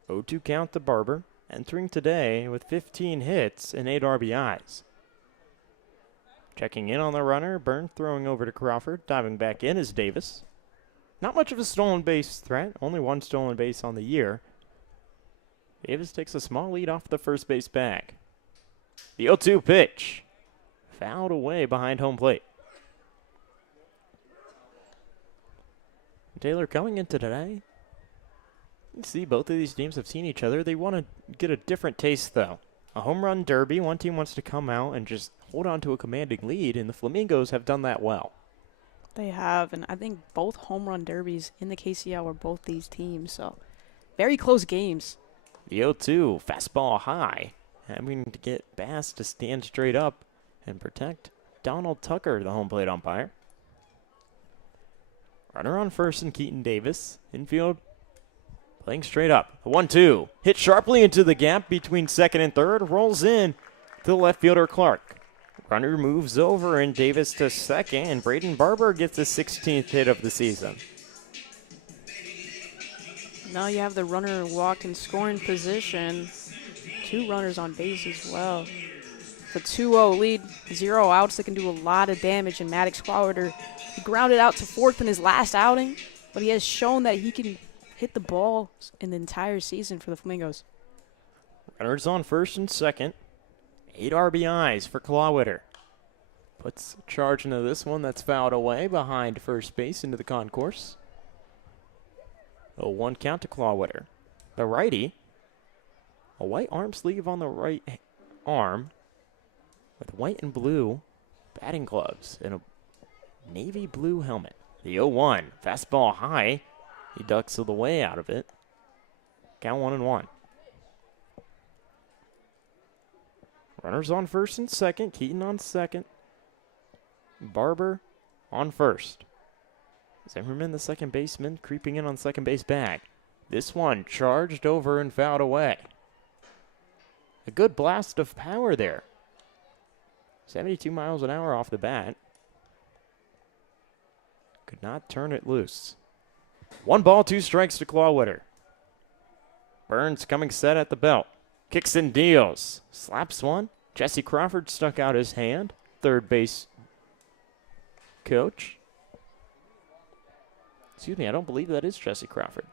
0-2 count to Barber, entering today with 15 hits and 8 RBIs. Checking in on the runner, Burns throwing over to Crawford. Diving back in is Davis. Not much of a stolen base threat, only 1 stolen base on the year. Davis takes a small lead off the first base bag. The 0-2 pitch. Fouled away behind home plate. Taylor, coming into today, you see both of these teams have seen each other. They want to get a different taste, though. A home run derby. One team wants to come out and just hold on to a commanding lead, and the Flamingos have done that well. They have, and I think both home run derbies in the KCL were both these teams, so very close games. The 0-2, fastball high. Having to get Bass to stand straight up and protect Donald Tucker, the home plate umpire. Runner on first and Keaton Davis. Infield playing straight up. The 1-2. Hit sharply into the gap between second and third. Rolls in to the left fielder Clark. Runner moves over and Davis to second. And Braden Barber gets his 16th hit of the season. Now you have the runner walked in scoring position. 2 runners on base as well. The 2-0 lead, 0 outs that can do a lot of damage. And Maddox Clowder, he grounded out to fourth in his last outing, but he has shown that he can hit the ball in the entire season for the Flamingos. Runners on first and second. 8 RBIs for Clowder. Puts a charge into this one that's fouled away behind first base into the concourse. 0-1 count to Clowder. The righty, a white arm sleeve on the right arm with white and blue batting gloves and a navy blue helmet. The 0-1, fastball high. He ducks the way out of it. Count 1-1. Runners on first and second. Keaton on second. Barber on first. Zimmerman, the second baseman, creeping in on second base bag. This one charged over and fouled away. A good blast of power there. 72 miles an hour off the bat. Could not turn it loose. 1 ball, 2 strikes to Clowder. Burns coming set at the belt. Kicks and deals. Slaps one. Jesse Crawford stuck out his hand. Third base coach. Excuse me, I don't believe that is Jesse Crawford.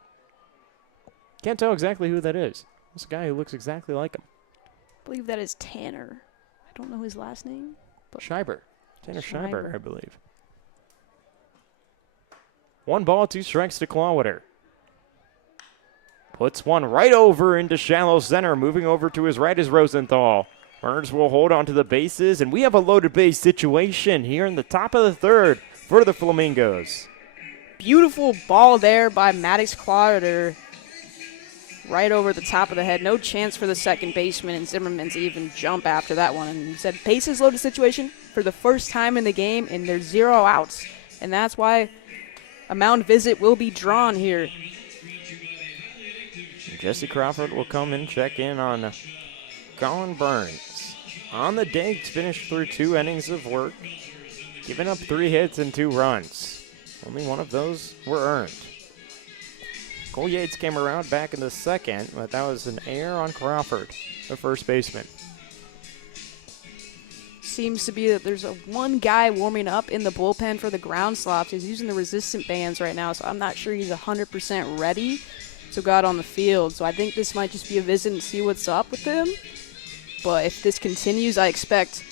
Can't tell exactly who that is. It's a guy who looks exactly like him. I believe that is Tanner. I don't know his last name. But Schreiber. Tanner Schreiber, I believe. 1 ball, 2 strikes to Clowder. Puts one right over into shallow center. Moving over to his right is Rosenthal. Burns will hold on to the bases, and we have a loaded base situation here in the top of the third for the Flamingos. Beautiful ball there by Maddox Clowder. Right over the top of the head. No chance for the second baseman and Zimmerman to even jump after that one. And he said bases loaded situation for the first time in the game, and there's 0 outs. And that's why a mound visit will be drawn here. Jesse Crawford will come and check in on Colin Burns. On the day, he's finished through 2 innings of work, giving up 3 hits and 2 runs. Only one of those were earned. Cole Yates came around back in the second, but that was an error on Crawford, the first baseman. Seems to be that there's one guy warming up in the bullpen for the Groundsloths. He's using the resistant bands right now, so I'm not sure he's 100% ready to go out on the field. So I think this might just be a visit and see what's up with him. But if this continues, I expect,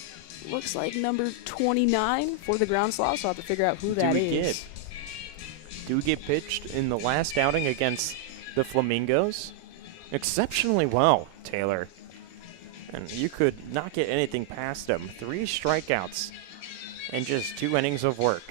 looks like number 29 for the Groundsloths. So I'll have to figure out who that is. Duguay pitched in the last outing against the Flamingos exceptionally well, Taylor. And you could not get anything past him. 3 strikeouts and just 2 innings of work.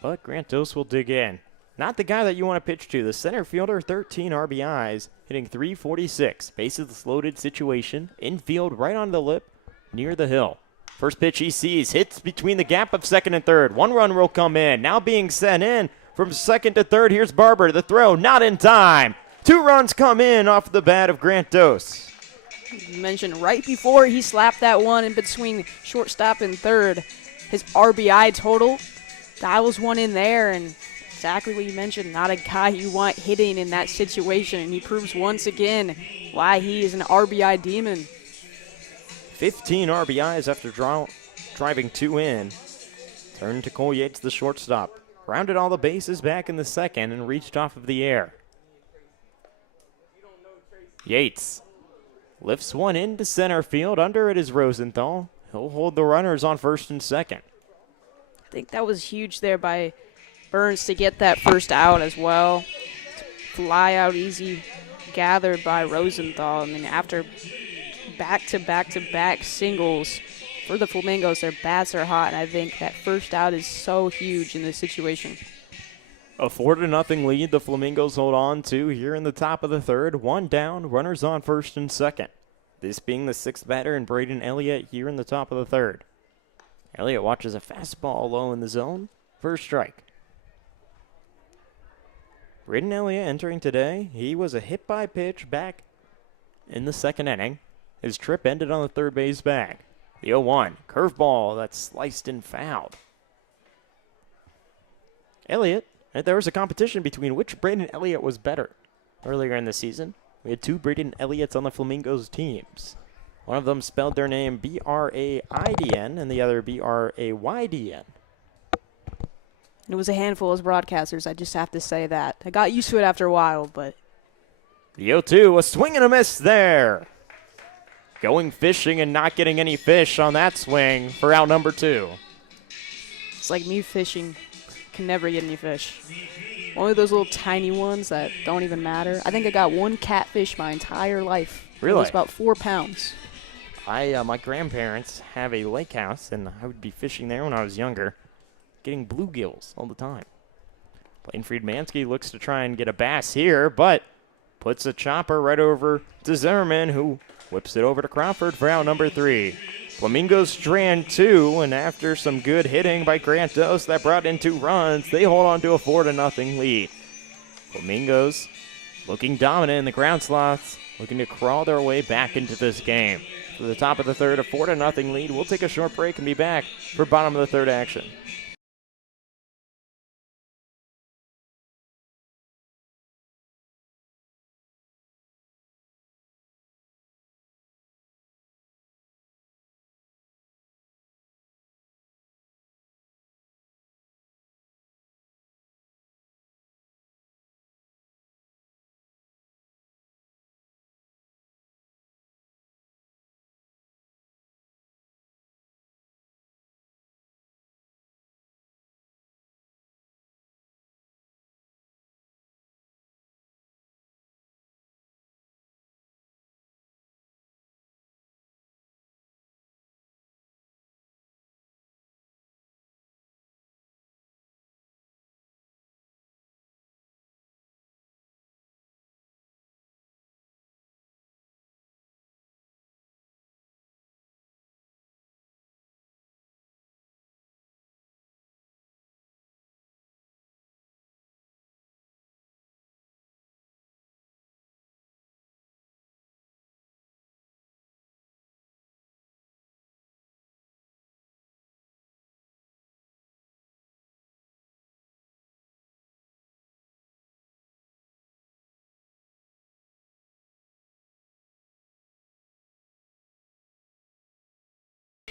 But Grant Dose will dig in. Not the guy that you want to pitch to. The center fielder, 13 RBIs, hitting .346. Bases loaded situation. Infield right on the lip, near the hill. First pitch he sees, hits between the gap of second and third. 1 run will come in. Now being sent in from second to third. Here's Barber. The throw, not in time. 2 runs come in off the bat of Grant Dose. You mentioned right before he slapped that one in between shortstop and third. His RBI total dials one in there, and exactly what you mentioned, not a guy you want hitting in that situation. And he proves once again why he is an RBI demon. 15 RBIs after driving 2 in. Turned to Cole Yates, the shortstop. Rounded all the bases back in the second and reached off of the air. Yates lifts one into center field. Under it is Rosenthal. He'll hold the runners on first and second. I think that was huge there by Burns to get that first out as well. Fly out easy, gathered by Rosenthal. And then after back-to-back singles for the Flamingos, their bats are hot, and I think that first out is so huge in this situation. A 4-0 lead the Flamingos hold on to here in the top of the third. 1 down, runners on first and second. This being the 6th batter in Braden Elliott here in the top of the third. Elliott watches a fastball low in the zone. First strike. Braden Elliott entering today. He was a hit by pitch back in the second inning. His trip ended on the third base bag. The 0-1. Curveball that's sliced and fouled. Elliott, there was a competition between which Braden Elliott was better earlier in the season. We had 2 Braden Elliots on the Flamingos teams. One of them spelled their name B-R-A-I-D-N and the other B-R-A-Y-D-N. It was a handful as broadcasters, I just have to say that. I got used to it after a while, but... The 0-2, a swing and a miss there. Going fishing and not getting any fish on that swing for out number 2. It's like me fishing. Can never get any fish. Only those little tiny ones that don't even matter. I think I got 1 catfish my entire life. Really? It was about 4 pounds. My grandparents have a lake house, and I would be fishing there when I was younger, getting bluegills all the time. Blaine Friedmansky looks to try and get a bass here, but puts a chopper right over to Zimmerman, who whips it over to Crawford for out number 3. Flamingos strand 2, and after some good hitting by Grant Dose that brought in 2 runs, they hold on to a 4-0 lead. Flamingos looking dominant in the Groundsloths, looking to crawl their way back into this game. To the top of the third, a 4-0 lead. We'll take a short break and be back for bottom of the third action.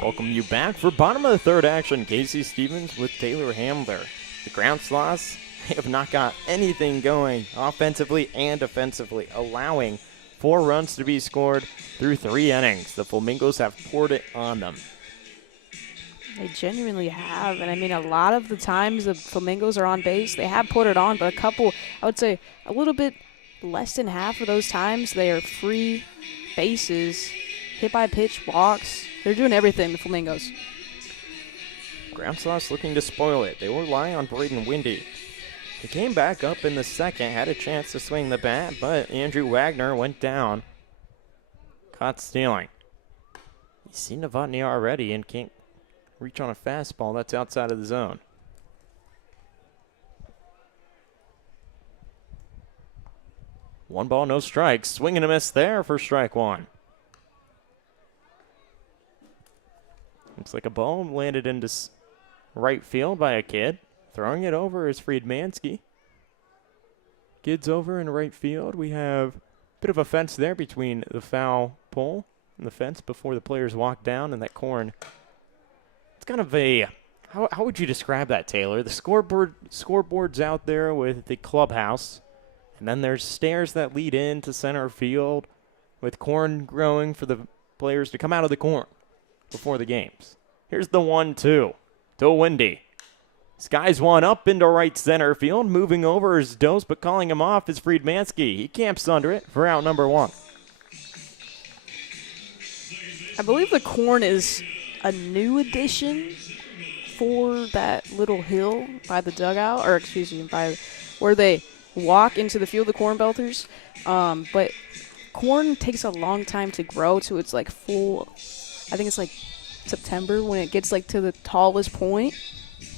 Welcome you back for bottom of the third action. Casey Stevens with Taylor Hamler. The Groundsloths have not got anything going offensively and defensively, allowing 4 runs to be scored through 3 innings. The Flamingos have poured it on them. They genuinely have, and I mean, a lot of the times the Flamingos are on base, they have put it on, but a couple, I would say a little bit less than half of those times, they are free bases, hit by pitch, walks. They're doing everything, the Flamingos. Groundsloths looking to spoil it. They will rely on Braden Windy. He came back up in the second, had a chance to swing the bat, but Andrew Wagner went down. Caught stealing. He's seen Novotny already and can't reach on a fastball that's outside of the zone. One ball, no strikes. Swing and a miss there for strike 1. Looks like a ball landed into right field by a kid. Throwing it over is Friedmansky. Kid's over in right field. We have a bit of a fence there between the foul pole and the fence before the players walk down, and that corn. It's kind of a, how would you describe that, Taylor? The scoreboard's out there with the clubhouse, and then there's stairs that lead into center field with corn growing for the players to come out of the corn before the games. Here's the 1-2 to Windy. Skies one up into right center field. Moving over is Dose, but calling him off is Friedmansky. He camps under it for out number 1. I believe the corn is a new addition for that little hill by the dugout, or excuse me, by where they walk into the field, the corn belters. But corn takes a long time to grow to its like full, I think it's like September when it gets like to the tallest point.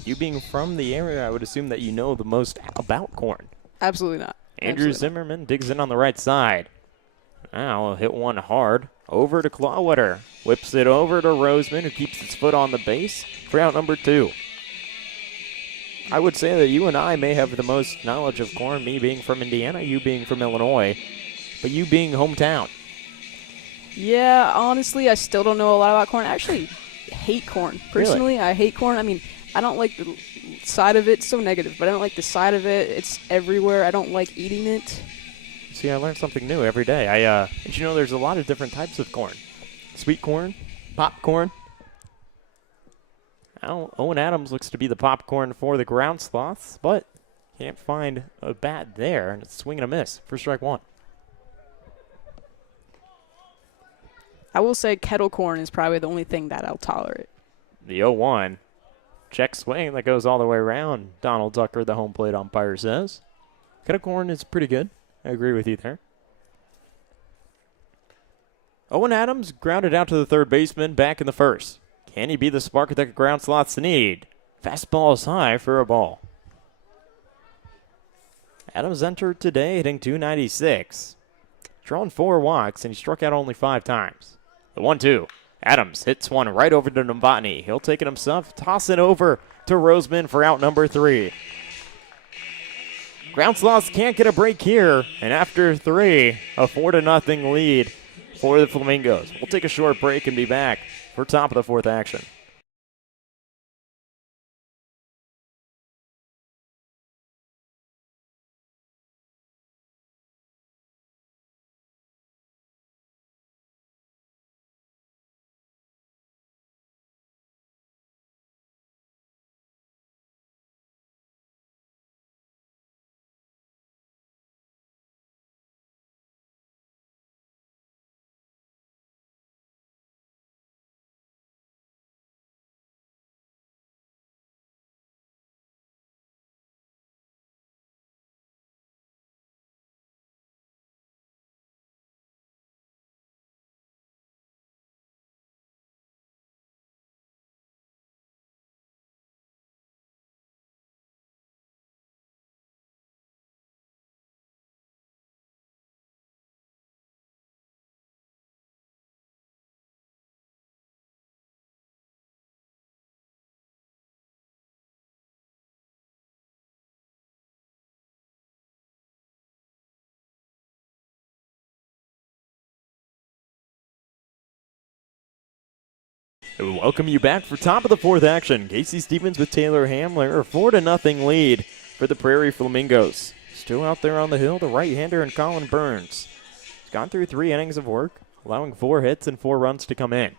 You being from the area, I would assume that you know the most about corn. Absolutely not. Andrew Zimmerman digs in on the right side. Now hit one hard. Over to Clawwater. Whips it over to Roseman, who keeps his foot on the base for out number 2. I would say that you and I may have the most knowledge of corn, me being from Indiana, you being from Illinois, but you being hometown. Yeah, honestly, I still don't know a lot about corn. I actually hate corn. Personally, Really? I hate corn. I mean, I don't like the side of it. It's so negative, but I don't like the side of it. It's everywhere. I don't like eating it. See, I learn something new every day. Did you know there's a lot of different types of corn? Sweet corn, popcorn. Now, Owen Adams looks to be the popcorn for the Groundsloths, but can't find a bat there, and it's swing and a miss for strike 1. I will say kettle corn is probably the only thing that I'll tolerate. The 0-1. Check swing that goes all the way around. Donald Tucker, the home plate umpire, says. Kettle corn is pretty good. I agree with you there. Owen Adams grounded out to the third baseman back in the first. Can he be the spark that the Groundsloths need? Fastball is high for a ball. Adams entered today hitting .296. Drawn 4 walks, and he struck out only 5 times. The 1-2. Adams hits one right over to Novotny. He'll take it himself, toss it over to Roseman for out number 3. Groundsloths can't get a break here, and after 3, a 4-0 lead for the Flamingos. We'll take a short break and be back for top of the 4th action. We welcome you back for top of the fourth action. Casey Stevens with Taylor Hamler, a 4-0 lead for the Prairie Flamingos. Still out there on the hill, the right-hander and Colin Burns. He's gone through 3 innings of work, allowing 4 hits and 4 runs to come in.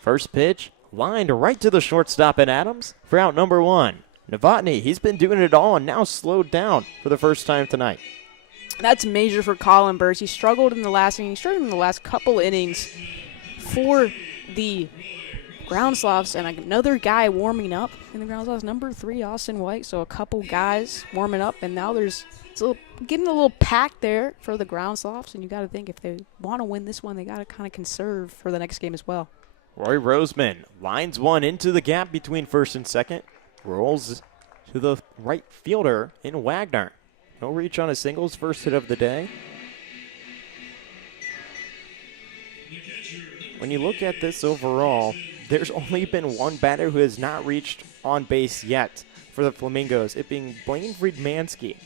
First pitch, lined right to the shortstop in Adams for out number 1. Novotny, he's been doing it all and now slowed down for the first time tonight. That's major for Colin Burns. He struggled in the last inning. He struggled in the last couple innings for the Groundsloths, and another guy warming up in the Groundsloths, number 3, Austin White. So a couple guys warming up, and now getting a little pack there for the Groundsloths, and you got to think if they want to win this one, they got to kind of conserve for the next game as well. Roy Roseman lines one into the gap between first and second, rolls to the right fielder in Wagner. No reach on a singles, first hit of the day. When you look at this overall, there's only been one batter who has not reached on base yet for the Flamingos, it being Blaine Friedmansky.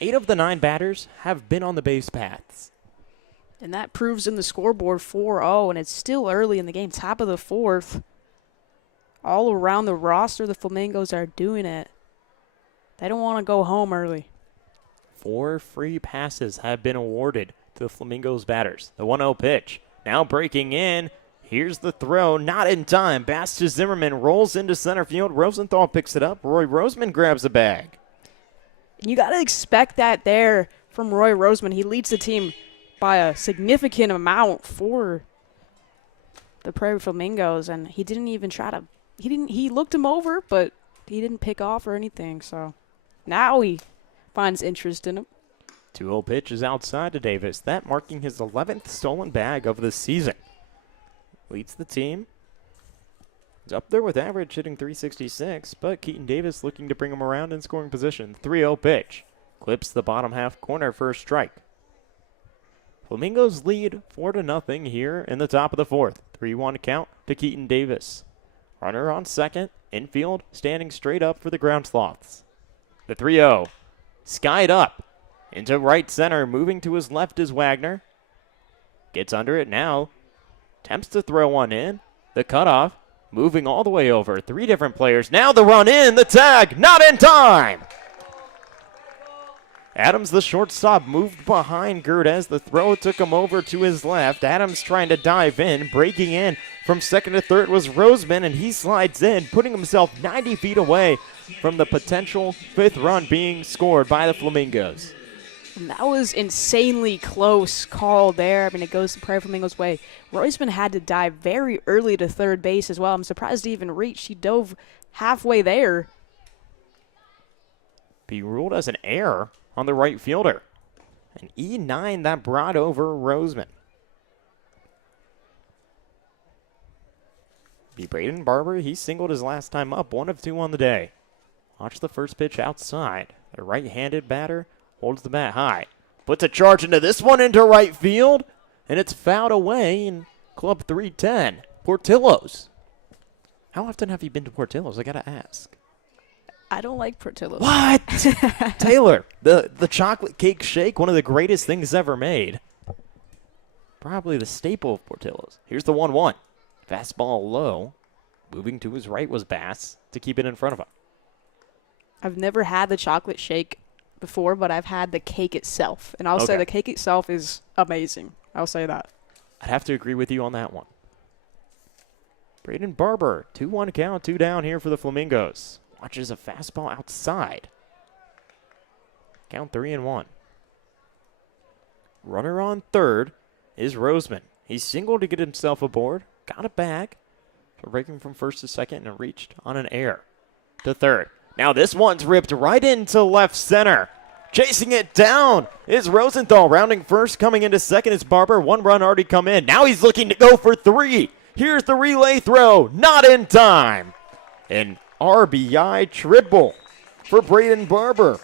8 of the 9 batters have been on the base paths. And that proves in the scoreboard 4-0, and it's still early in the game, top of the 4th. All around the roster, the Flamingos are doing it. They don't want to go home early. 4 free passes have been awarded to the Flamingos batters. The 1-0 pitch. Now breaking in. Here's the throw. Not in time. Bass to Zimmerman rolls into center field. Rosenthal picks it up. Roy Roseman grabs the bag. You got to expect that there from Roy Roseman. He leads the team by a significant amount for the Prairie Flamingos, and he didn't even try to. He looked him over, but he didn't pick off or anything. So now he finds interest in him. 2-0 pitch is outside to Davis. That marking his 11th stolen bag of the season. Leads the team. He's up there with average, hitting .366, but Keaton Davis looking to bring him around in scoring position. 3-0 pitch. Clips the bottom half corner for a strike. Flamingos lead 4-0 here in the top of the 4th. 3-1 count to Keaton Davis. Runner on second. Infield standing straight up for the Groundsloths. The 3-0. Skied up into right center. Moving to his left is Wagner. Gets under it now. Attempts to throw one in. The cutoff. Moving all the way over. 3 different players. Now the run in. The tag. Not in time. Adams, the shortstop, moved behind Gerdes. The throw took him over to his left. Adams trying to dive in. Breaking in from second to third was Roseman, and he slides in, putting himself 90 feet away from the potential 5th run being scored by the Flamingos. And that was insanely close call there. I mean, it goes the Prairie Flamingos' way. Roseman had to dive very early to third base as well. I'm surprised he even reached. He dove halfway there. Be ruled as an error on the right fielder. An E9 that brought over Roseman. Be Braden Barber, he singled his last time up, 1 of 2 on the day. Watch the first pitch outside. The right-handed batter holds the bat high. Puts a charge into this one into right field, and it's fouled away in Club 310. Portillo's. How often have you been to Portillo's? I gotta ask. I don't like Portillo's. What? Taylor, the chocolate cake shake, one of the greatest things ever made. Probably the staple of Portillo's. Here's the 1-1. Fastball low. Moving to his right was Bass to keep it in front of him. I've never had the chocolate shake before, but I've had the cake itself. And I'll say the cake itself is amazing. I'll say that. I'd have to agree with you on that one. Braden Barber, 2-1 count, 2 down here for the Flamingos. Watches a fastball outside. Count 3-1. Runner on third is Roseman. He's singled to get himself aboard. Got a bag for breaking from first to second and reached on an air to third. Now this one's ripped right into left center. Chasing it down is Rosenthal. Rounding first, coming into second is Barber. 1 run already come in. Now he's looking to go for 3. Here's the relay throw. Not in time. An RBI triple for Braden Barber.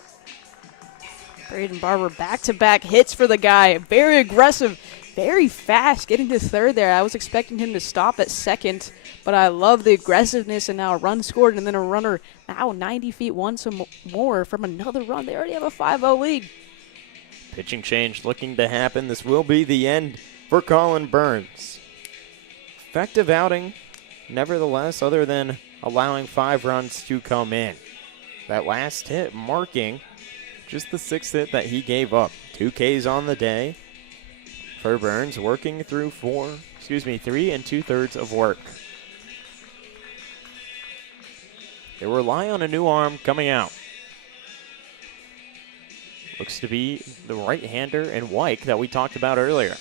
Braden Barber, back-to-back hits for the guy. Very aggressive, very fast getting to third there. I was expecting him to stop at second, but I love the aggressiveness, and now a run scored and then a runner now 90 feet, once more from another run. They already have a 5-0 lead. Pitching change looking to happen. This will be the end for Colin Burns. Effective outing nevertheless, other than allowing 5 runs to come in. That last hit marking just the 6th hit that he gave up. 2 Ks on the day for Burns, working through 3 2/3 of work. They rely on a new arm coming out. Looks to be the right-hander in Wyke that we talked about earlier.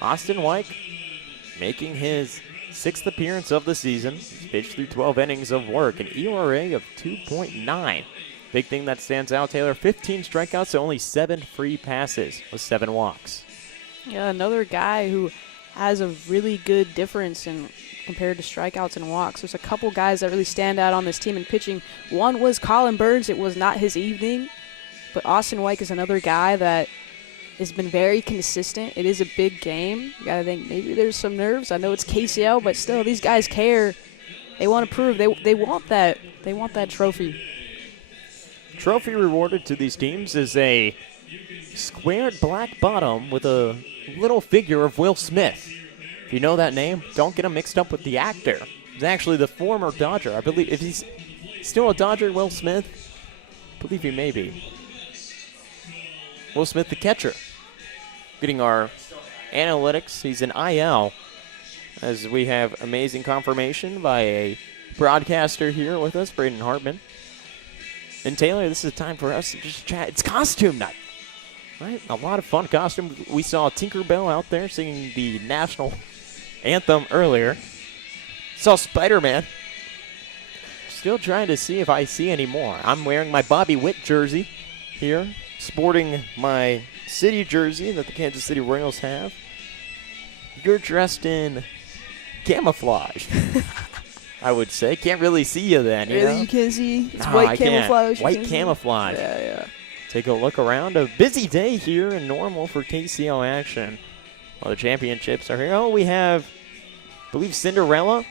Austin Wyke making his 6th appearance of the season. He's pitched through 12 innings of work, an ERA of 2.9. Big thing that stands out, Taylor, 15 strikeouts, so only 7 free passes with 7 walks. Yeah, another guy who has a really good difference in compared to strikeouts and walks. There's a couple guys that really stand out on this team in pitching. One was Colin Burns. It was not his evening, but Austin Wyke is another guy that has been very consistent. It is a big game. You got to think maybe there's some nerves. I know it's KCL, but still, these guys care. They want to prove. They want that. They want that trophy. Trophy rewarded to these teams is a squared black bottom with a little figure of Will Smith. If you know that name, don't get him mixed up with the actor. He's actually the former Dodger. I believe if he's still a Dodger, Will Smith, I believe he may be. Will Smith, the catcher. Getting our analytics. He's an IL, as we have amazing confirmation by a broadcaster here with us, Braden Hartman. And Taylor, this is a time for us to just chat. It's costume night, right? A lot of fun costume. We saw Tinkerbell out there singing the national anthem earlier. Saw Spider-Man. Still trying to see if I see any more. I'm wearing my Bobby Witt jersey here, sporting my city jersey that the Kansas City Royals have. You're dressed in camouflage. I would say. Can't really see you then, you know? You can't see? It's No, white I camouflage. can't. White camouflage. Yeah. Take a look around. A busy day here in Normal for KCL action. Well, the championships are here. Oh, we have, I believe Cinderella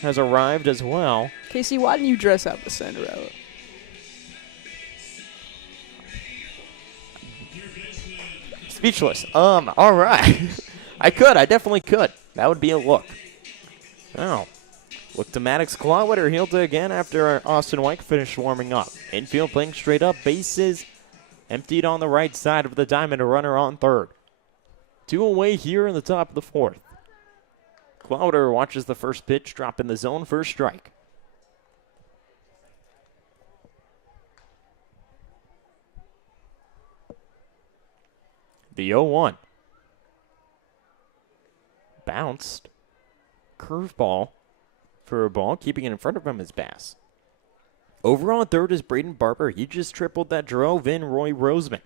has arrived as well. Casey, why didn't you dress up as Cinderella? Speechless. All right. I definitely could. That would be a look. Oh. Look to Maddox Clawwitter, heeled again after Austin Wyke finished warming up. Infield playing straight up, bases emptied on the right side of the diamond, a runner on third. 2 away here in the top of the 4th. Clawwitter watches the first pitch drop in the zone for a strike. The 0-1. Bounced. Curveball. For a ball, keeping it in front of him is Bass. Over on third is Braden Barber. He just tripled that drove in Roy Roseman.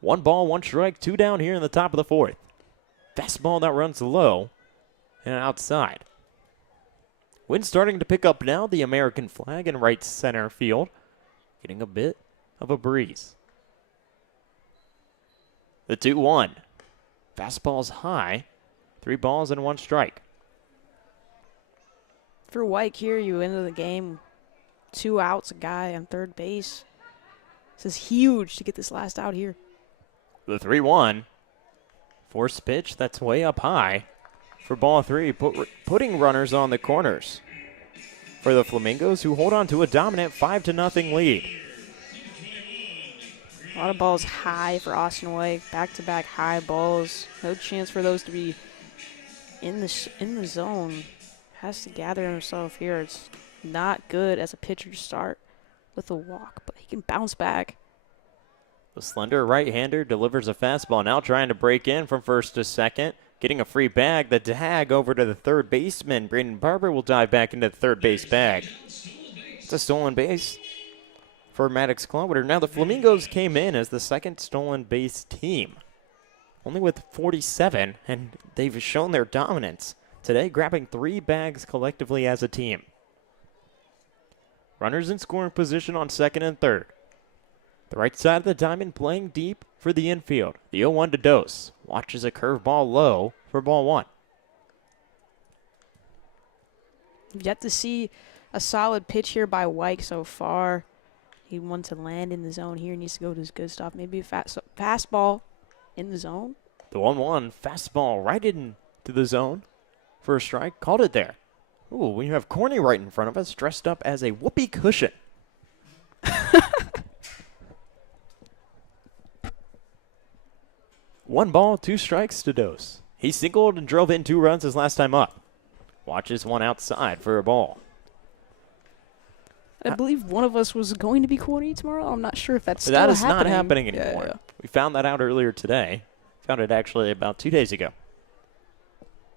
1 ball, 1 strike, 2 down here in the top of the 4th. Fastball that runs low and outside. Wind starting to pick up now. The American flag in right center field. Getting a bit of a breeze. The 2-1. Fastball's high. 3 balls and 1 strike. For Wyke here, you enter the game 2 outs, a guy on third base. This is huge to get this last out here. The 3-1. Forced pitch that's way up high for ball 3, putting runners on the corners for the Flamingos, who hold on to a dominant 5-0 lead. A lot of balls high for Austin Wyke, back-to-back high balls. No chance for those to be in the zone. Has to gather himself here. It's not good as a pitcher to start with a walk, but he can bounce back. The slender right-hander delivers a fastball, now trying to break in from first to second. Getting a free bag. The tag over to the third baseman. Braden Barber will dive back into the third base bag. It's a stolen base for Maddox Clawwitter. Now the Flamingos came in as the second stolen base team, only with 47, and they've shown their dominance today, grabbing 3 bags collectively as a team. Runners in scoring position on second and third. The right side of the diamond playing deep for the infield. The 0-1 to Dose. Watches a curveball low for ball 1. You've yet to see a solid pitch here by Wyke so far. He wants to land in the zone here. Needs to go to his good stuff. Maybe a fastball in the zone. The 1-1 fastball right into the zone for a strike. Called it there. Ooh, when you have Corny right in front of us, dressed up as a whoopee cushion. 1 ball, 2 strikes to Dose. He singled and drove in 2 runs his last time up. Watches one outside for a ball. I believe one of us was going to be Corny tomorrow. I'm not sure if that's still happening. That is not happening anymore. Yeah. We found that out earlier today. Found it actually about 2 days ago.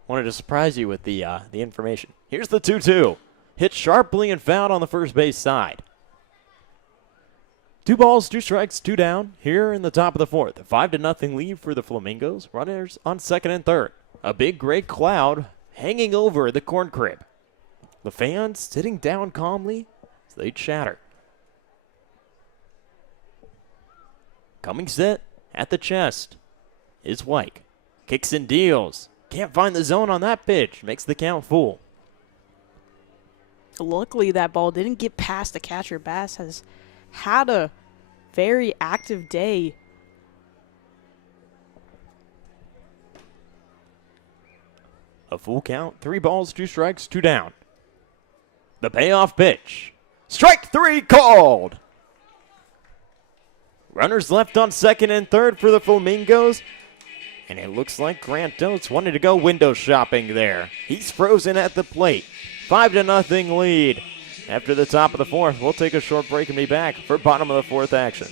Wanted to surprise you with the information. Here's the 2-2. Hit sharply and fouled on the first base side. 2 balls, 2 strikes, 2 down here in the top of the 4th. A 5-0 lead for the Flamingos. Runners on 2nd and 3rd. A big gray cloud hanging over the corn crib. The fans sitting down calmly as they chatter. Coming set at the chest is White. Kicks and deals. Can't find the zone on that pitch. Makes the count full. Luckily, that ball didn't get past the catcher. Bass has had a very active day. A full count. 3 balls, 2 strikes, 2 down. The payoff pitch. Strike 3 called. Runners left on 2nd and 3rd for the Flamingos. And it looks like Grant Dotes wanted to go window shopping there. He's frozen at the plate. 5-0 lead. After the top of the 4th, we'll take a short break and be back for bottom of the 4th action.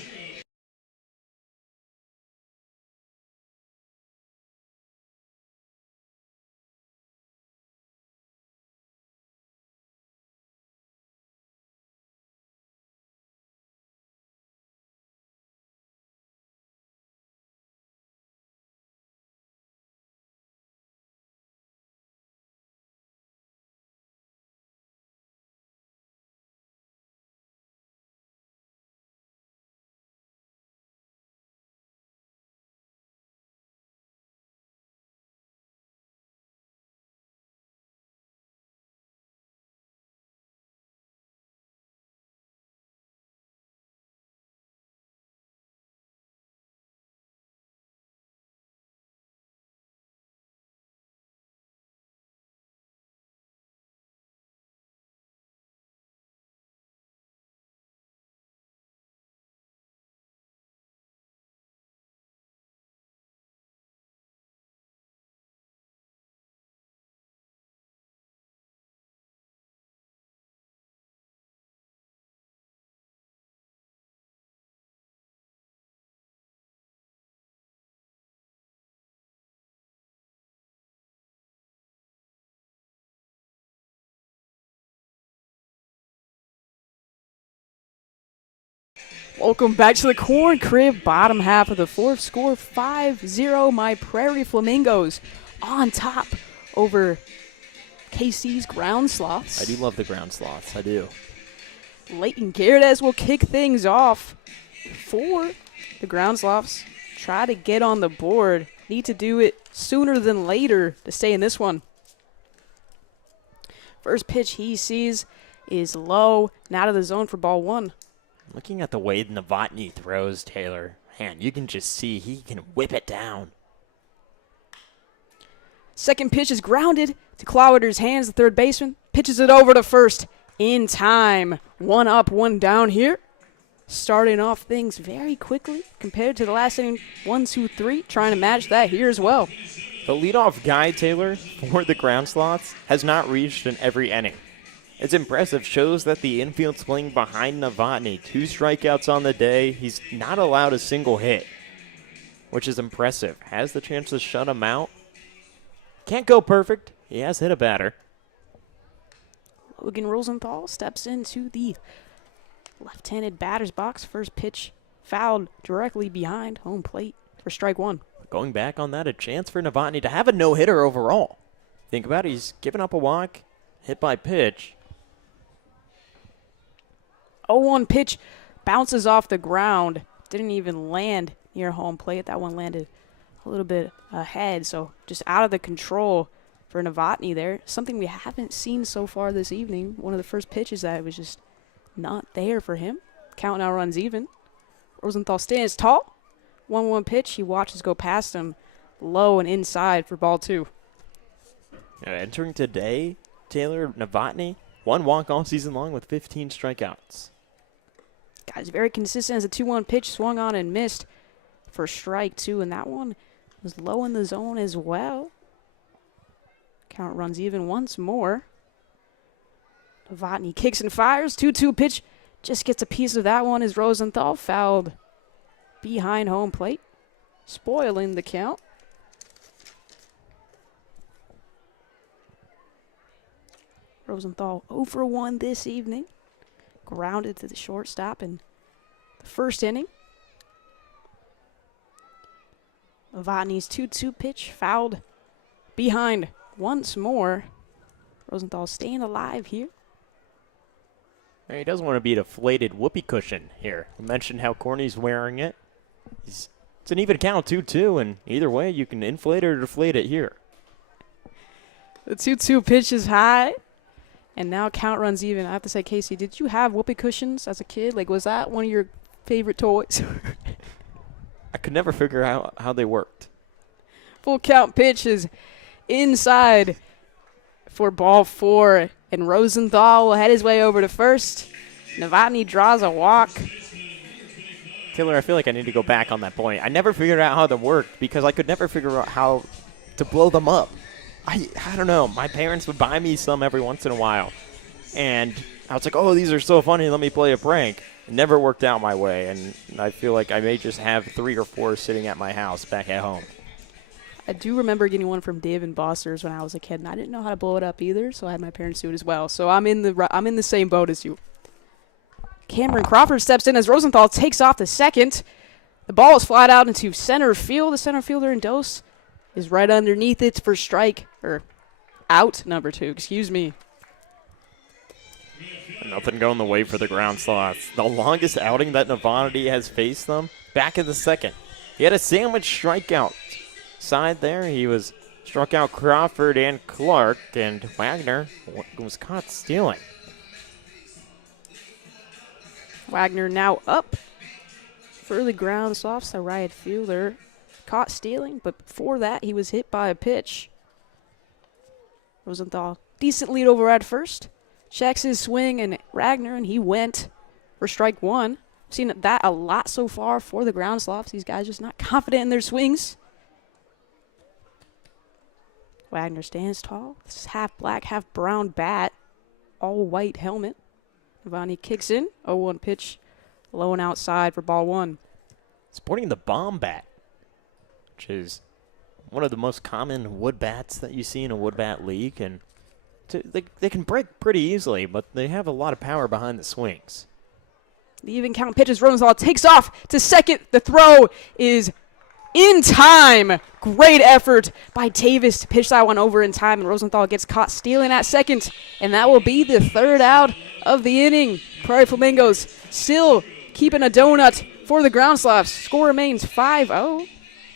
Welcome back to the corn crib, bottom half of the 4th. Score 5-0. My Prairie Flamingos on top over KC's Groundsloths. I do love the Groundsloths. I do. Leighton Gerdes will kick things off for the Groundsloths. Try to get on the board. Need to do it sooner than later to stay in this one. First pitch he sees is low and out of the zone for ball 1. Looking at the way Novotny throws, Taylor, man, you can just see he can whip it down. Second pitch is grounded to Clowder's hands, the third baseman. Pitches it over to first in time. 1 up, 1 down here. Starting off things very quickly compared to the last inning. 1, 2, 3. Trying to match that here as well. The leadoff guy, Taylor, for the Groundsloths has not reached in every inning. It's impressive. Shows that the infield's playing behind Novotny. 2 strikeouts on the day. He's not allowed a single hit, which is impressive. Has the chance to shut him out. Can't go perfect. He has hit a batter. Logan Rosenthal steps into the left-handed batter's box. First pitch fouled directly behind home plate for strike 1. Going back on that, a chance for Novotny to have a no-hitter overall. Think about it. He's given up a walk, hit by pitch. 0-1 pitch bounces off the ground. Didn't even land near home plate. That one landed a little bit ahead, so just out of the control for Novotny there. Something we haven't seen so far this evening. One of the first pitches that was just not there for him. Count now runs even. Rosenthal stands tall. 1-1 pitch. He watches go past him low and inside for ball 2. Entering today, Taylor Novotny, 1 walk all season long with 15 strikeouts. Guys, very consistent as a 2-1 pitch swung on and missed for strike 2, and that one was low in the zone as well. Count runs even once more. Novotny kicks and fires. 2-2 pitch. Just gets a piece of that one as Rosenthal fouled behind home plate, spoiling the count. Rosenthal 0 for 1 this evening. Grounded to the shortstop in the first inning. Novotny's 2-2 pitch fouled behind once more. Rosenthal staying alive here. He doesn't want to be a deflated whoopee cushion here. I mentioned how Corny's wearing it. It's an even count, 2-2, and either way, you can inflate or deflate it here. The 2-2 pitch is high, and now count runs even. I have to say, Casey, did you have whoopee cushions as a kid? Like, was that one of your favorite toys? I could never figure out how they worked. Full count pitch is inside for ball 4, and Rosenthal will head his way over to first. Novotny draws a walk. Taylor, I feel like I need to go back on that point. I never figured out how they worked because I could never figure out how to blow them up. I don't know. My parents would buy me some every once in a while. And I was like, oh, these are so funny. Let me play a prank. It never worked out my way. And I feel like I may just have 3 or 4 sitting at my house back at home. I do remember getting one from Dave and Boster's when I was a kid, and I didn't know how to blow it up either, so I had my parents do it as well. So I'm in the same boat as you. Cameron Crawford steps in as Rosenthal takes off the second. The ball is flat out into center field. The center fielder in Dose is right underneath it for out number 2. Excuse me. Nothing going the way for the Groundsloths. The longest outing that Novotny has faced them back in the second. He had a sandwich strikeout side there. He was struck out Crawford and Clark, and Wagner was caught stealing. Wagner now up for the Groundsloths. The right fielder caught stealing, but before that he was hit by a pitch. Rosenthal decent lead over at first. Checks his swing and Wagner, and he went for strike 1. Seen that a lot so far for the Groundsloths. These guys just not confident in their swings. Wagner stands tall. This is half black, half brown bat, all white helmet. Novotny kicks in. 0-1 pitch, low and outside for ball 1. Sporting the bomb bat, which is one of the most common wood bats that you see in a wood bat league, and they can break pretty easily, but they have a lot of power behind the swings. The even count pitches. Rosenthal takes off to second. The throw is in time. Great effort by Tavis to pitch that one over in time, and Rosenthal gets caught stealing at second, and that will be the 3rd out of the inning. Prairie Flamingos still keeping a donut for the Groundsloths. Score remains 5-0.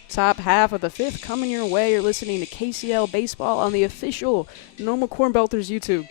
Top half of the 5th coming your way. You're listening to KCL Baseball on the official Normal Corn Belters YouTube.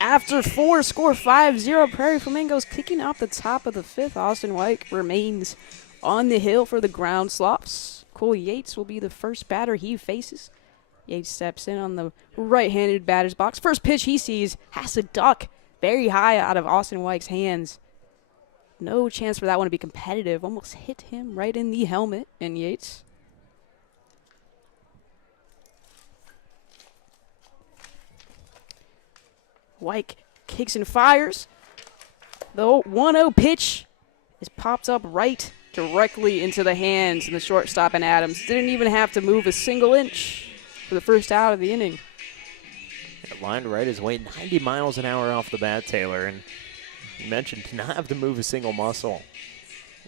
After 4, score 5-0. Prairie Flamingos kicking off the top of the 5th. Austin White remains on the hill for the Groundsloths. Cole Yates will be the first batter he faces. Yates steps in on the right-handed batter's box. First pitch he sees has to duck very high out of Austin White's hands. No chance for that one to be competitive. Almost hit him right in the helmet. And Yates White kicks and fires. The 1-0 pitch is popped up right directly into the hands of the shortstop and Adams. Didn't even have to move a single inch for the first out of the inning. It lined right his way 90 miles an hour off the bat, Taylor. And you mentioned to not have to move a single muscle.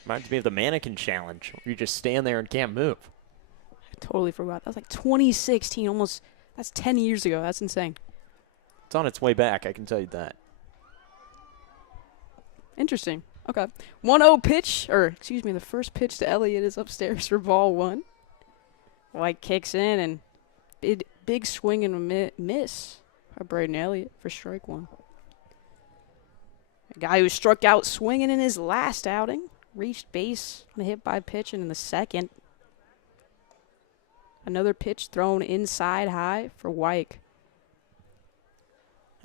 Reminds me of the mannequin challenge, where you just stand there and can't move. I totally forgot. That was like 2016, almost. That's 10 years ago. That's insane. It's on its way back, I can tell you that. Interesting. Okay. 1-0 pitch, or excuse me, the first pitch to Elliott is upstairs for ball 1. White kicks in and big swing and a miss by Braden Elliott for strike 1. A guy who struck out swinging in his last outing, reached base on a hit by pitch and in the second. Another pitch thrown inside high for White.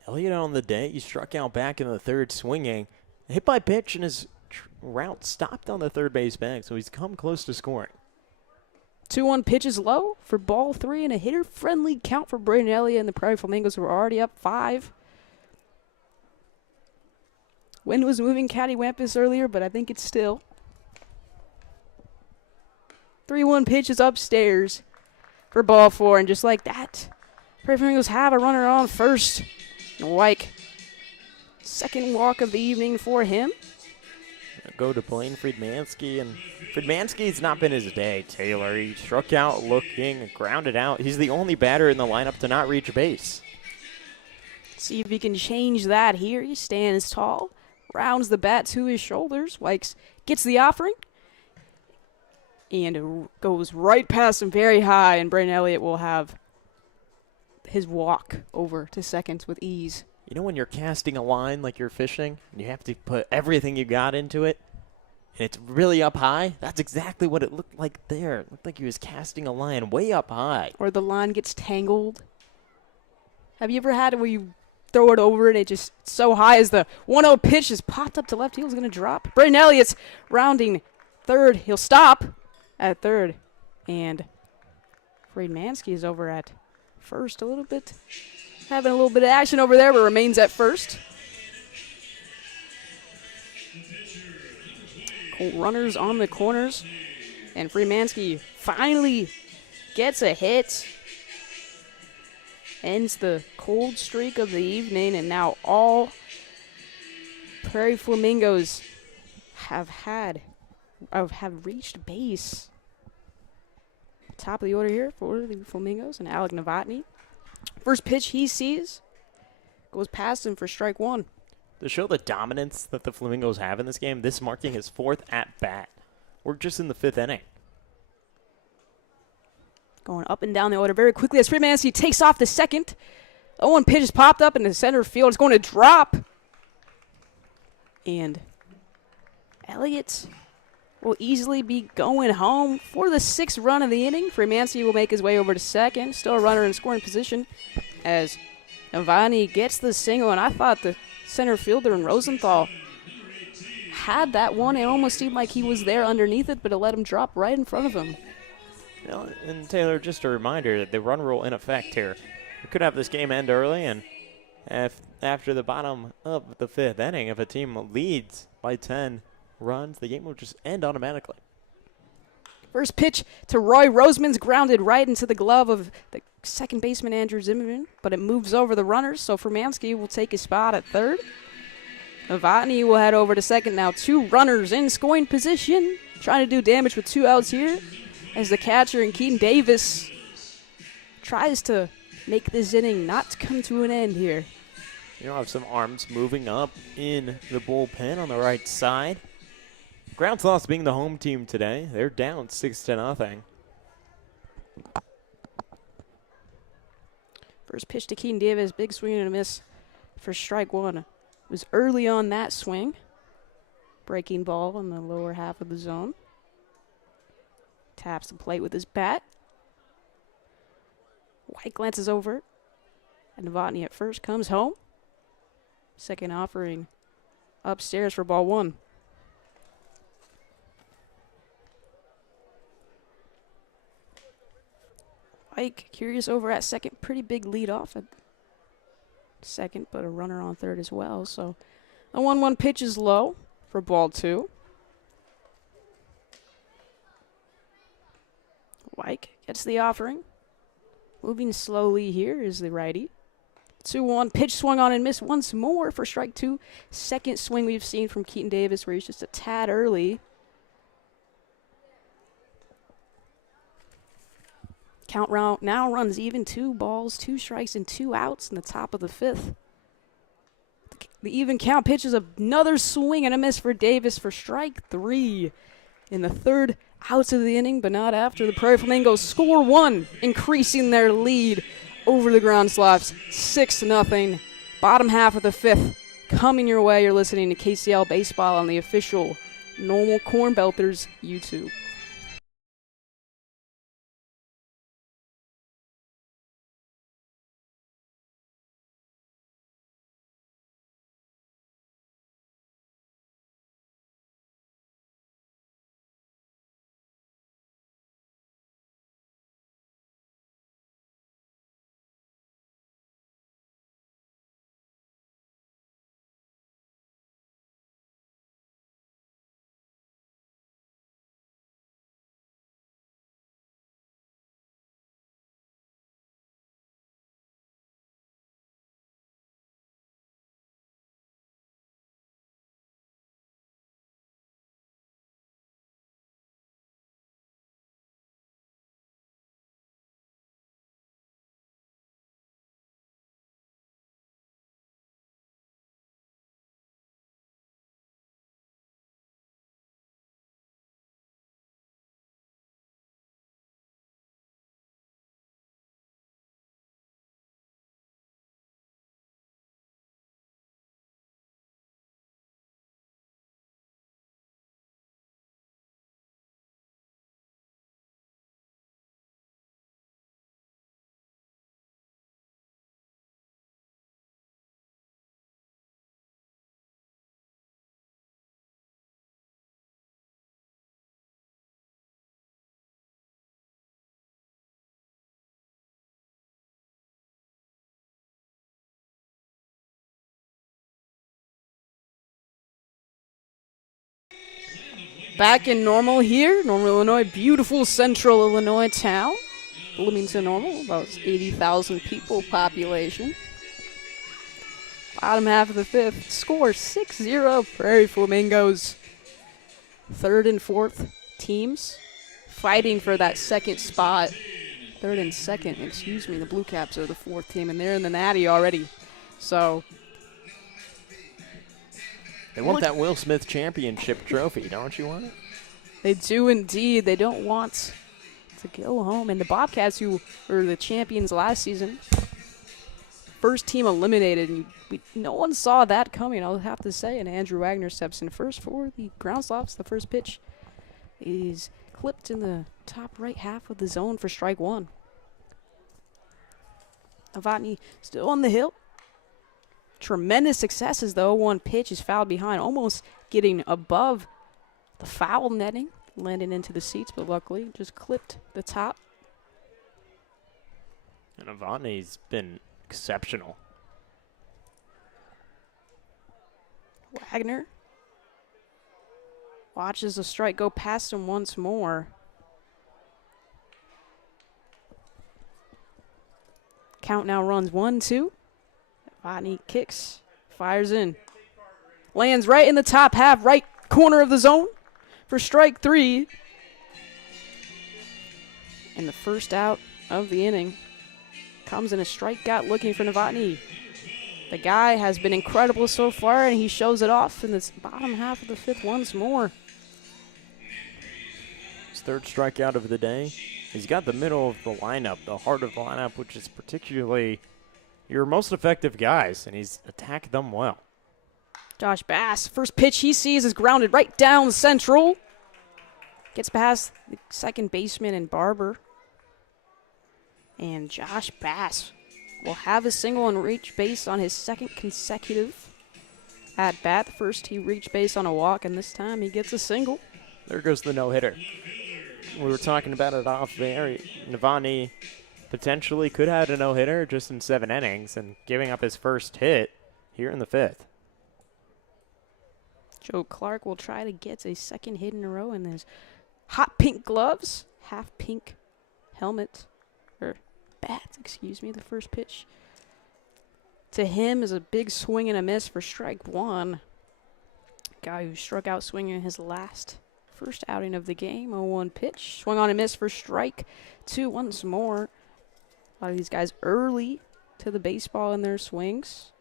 Elliott on the day, he struck out back in the third swinging. Hit by pitch and his route stopped on the third base bag, so he's come close to scoring. 2-1 pitch is low for ball 3 and a hitter-friendly count for Braden Elliott and the Prairie Flamingos, who are already up 5. Wind was moving cattywampus earlier, but I think it's still. 3-1 pitch is upstairs for ball 4, and just like that, Prairie Flamingos have a runner on first. And White, second walk of the evening for him. Go to Blaine Friedmansky, and Friedmansky's not been his day, Taylor. He struck out looking, grounded out. He's the only batter in the lineup to not reach base. See if he can change that here. He stands tall, rounds the bat to his shoulders. White gets the offering and goes right past him very high, and Braden Elliott will have his walk over to second with ease. You know when you're casting a line like you're fishing, and you have to put everything you got into it, and it's really up high? That's exactly what it looked like there. It looked like he was casting a line way up high. Or the line gets tangled. Have you ever had it where you throw it over and it just so high as the 1-0 pitch is popped up to left field is going to drop? Braden Elliott's rounding third. He'll stop at third. And Friedmansky is over at first a little bit. Having a little bit of action over there, but remains at first. Runners on the corners. And Friedmansky finally gets a hit. Ends the cold streak of the evening, and now all Prairie Flamingos have reached base. Top of the order here for the Flamingos and Alec Novotny. First pitch he sees goes past him for strike 1. To show the dominance that the Flamingos have in this game, this marking his 4th at-bat. We're just in the 5th inning. Going up and down the order very quickly as Friedmansky takes off the second. 0-1 pitch is popped up in the center field. It's going to drop. And Elliott will easily be going home for the 6th run of the inning. Friedmansky will make his way over to second. Still a runner in scoring position as Novotny gets the single. And I thought the center fielder in Rosenthal had that one. It almost seemed like he was there underneath it, but it let him drop right in front of him. You know, and Taylor, just a reminder that the run rule in effect here. We could have this game end early, and after the bottom of the 5th inning, if a team leads by 10 runs, the game will just end automatically. First pitch to Roy Roseman's grounded right into the glove of the second baseman Andrew Zimmerman, but it moves over the runners, so Friedmansky will take his spot at third. Novotny will head over to second now. 2 runners in scoring position, trying to do damage with 2 outs here as the catcher and Keaton Davis tries to make this inning not come to an end here. You have some arms moving up in the bullpen on the right side. Groundsloths being the home team today. They're down 6-0. First pitch to Keaton Davis, big swing and a miss for strike one. It was early on that swing. Breaking ball in the lower half of the zone. Taps the plate with his bat. White glances over. And Novotny at first comes home. Second offering upstairs for ball one. White curious over at second. Pretty big lead off at second, but a runner on third as well. So the 1-1 pitch is low for ball two. White gets the offering. Moving slowly here is the righty. 2-1, pitch swung on and missed once more for strike two. Second swing we've seen from Keaton Davis where he's just a tad early. Count round now runs even, 2 balls, 2 strikes, and 2 outs in the top of the fifth. The even count pitches another swing and a miss for Davis for strike three. In the third outs of the inning, but not after. The Prairie Flamingos score one, increasing their lead over the Groundsloths, 6-0. Bottom half of the fifth coming your way. You're listening to KCL Baseball on the official Normal Corn Belters YouTube. Back in Normal here, Normal, Illinois, beautiful central Illinois town. Bloomington Normal, about 80,000 people population. Bottom half of the fifth, score 6-0, Prairie Flamingos. Third and fourth teams fighting for that second spot. Third and second, excuse me, the Blue Caps are the fourth team, and they're in the Natty already. So they want that Will Smith championship trophy, don't you want it? They do indeed. They don't want to go home. And the Bobcats, who were the champions last season, first team eliminated, and no one saw that coming, I'll have to say. And Andrew Wagner steps in first for the Groundsloths. The first pitch is clipped in the top right half of the zone for strike one. Novotny still on the hill. Tremendous successes, though. One pitch is fouled behind, almost getting above the foul netting, landing into the seats, but luckily just clipped the top. And Novotny's been exceptional. Wagner watches the strike go past him once more. Count now runs 1-2. Novotny kicks, fires in. Lands right in the top half, right corner of the zone for strike three. And the first out of the inning comes in a strikeout looking for Novotny. The guy has been incredible so far, and he shows it off in this bottom half of the fifth once more. His third strikeout of the day. He's got the middle of the lineup, the heart of the lineup, which is particularly your most effective guys, and he's attacked them well. Josh Bass, first pitch he sees is grounded right down central. Gets past the second baseman and Barber. And Josh Bass will have a single and reach base on his second consecutive at bat. First he reached base on a walk, and this time he gets a single. There goes the no-hitter. We were talking about it off there. Navani potentially could have had a no-hitter just in 7 innings and giving up his first hit here in the 5th. Joe Clark will try to get a second hit in a row in his hot pink gloves, half pink helmet, or bat, excuse me, the first pitch. To him is a big swing and a miss for strike 1. Guy who struck out swinging his first outing of the game. 0-1 pitch. Swung on a miss for strike 2 once more. A lot of these guys early to the baseball in their swings.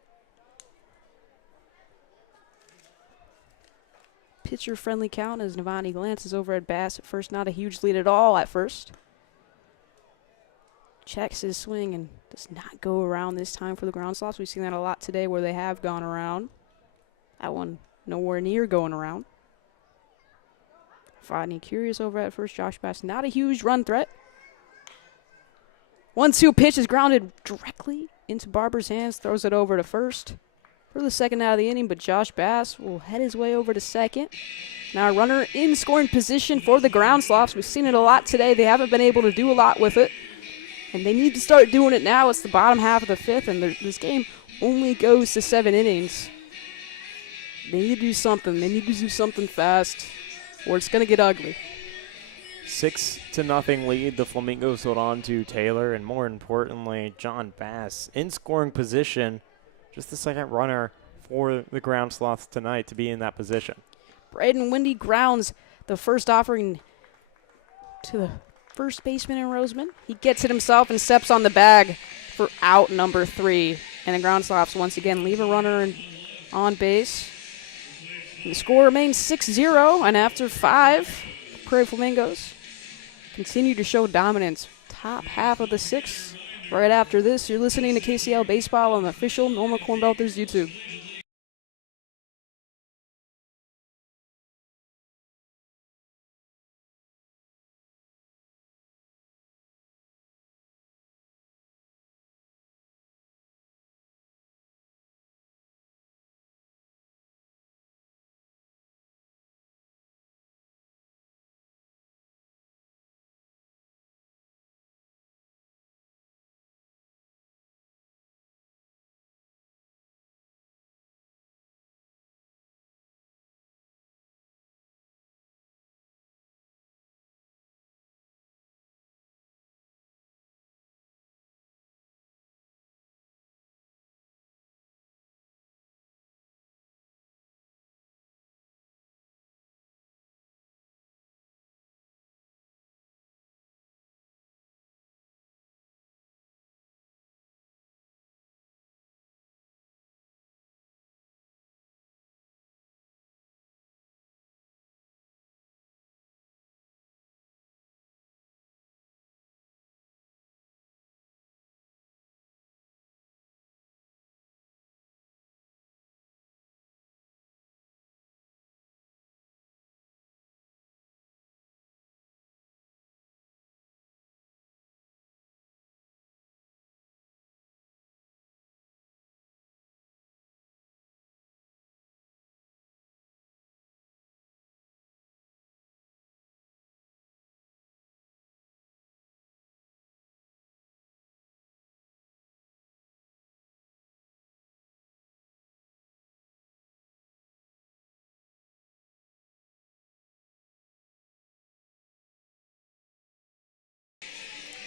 Pitcher-friendly count as Navani glances over at Bass at first. Not a huge lead at all at first. Checks his swing and does not go around this time for the Groundsloths. We've seen that a lot today where they have gone around. That one nowhere near going around. Rodney Curious over at first. Josh Bass, not a huge run threat. 1-2 pitch is grounded directly into Barber's hands. Throws it over to first for the second out of the inning, but Josh Bass will head his way over to second. Now a runner in scoring position for the Groundsloths. We've seen it a lot today. They haven't been able to do a lot with it, and they need to start doing it now. It's the bottom half of the 5th, and this game only goes to 7 innings. They need to do something. They need to do something fast, or it's going to get ugly. 6-0 lead. The Flamingos hold on to Taylor, and more importantly, John Bass in scoring position. Just the second runner for the Groundsloths tonight to be in that position. Braden Windy grounds the first offering to the first baseman in Roseman. He gets it himself and steps on the bag for out number 3. And the Groundsloths once again leave a runner on base. And the score remains 6-0. And after 5, Prairie Flamingos continue to show dominance. Top half of the 6th. Right after this, you're listening to KCL Baseball on the official Normal Corn Belters YouTube.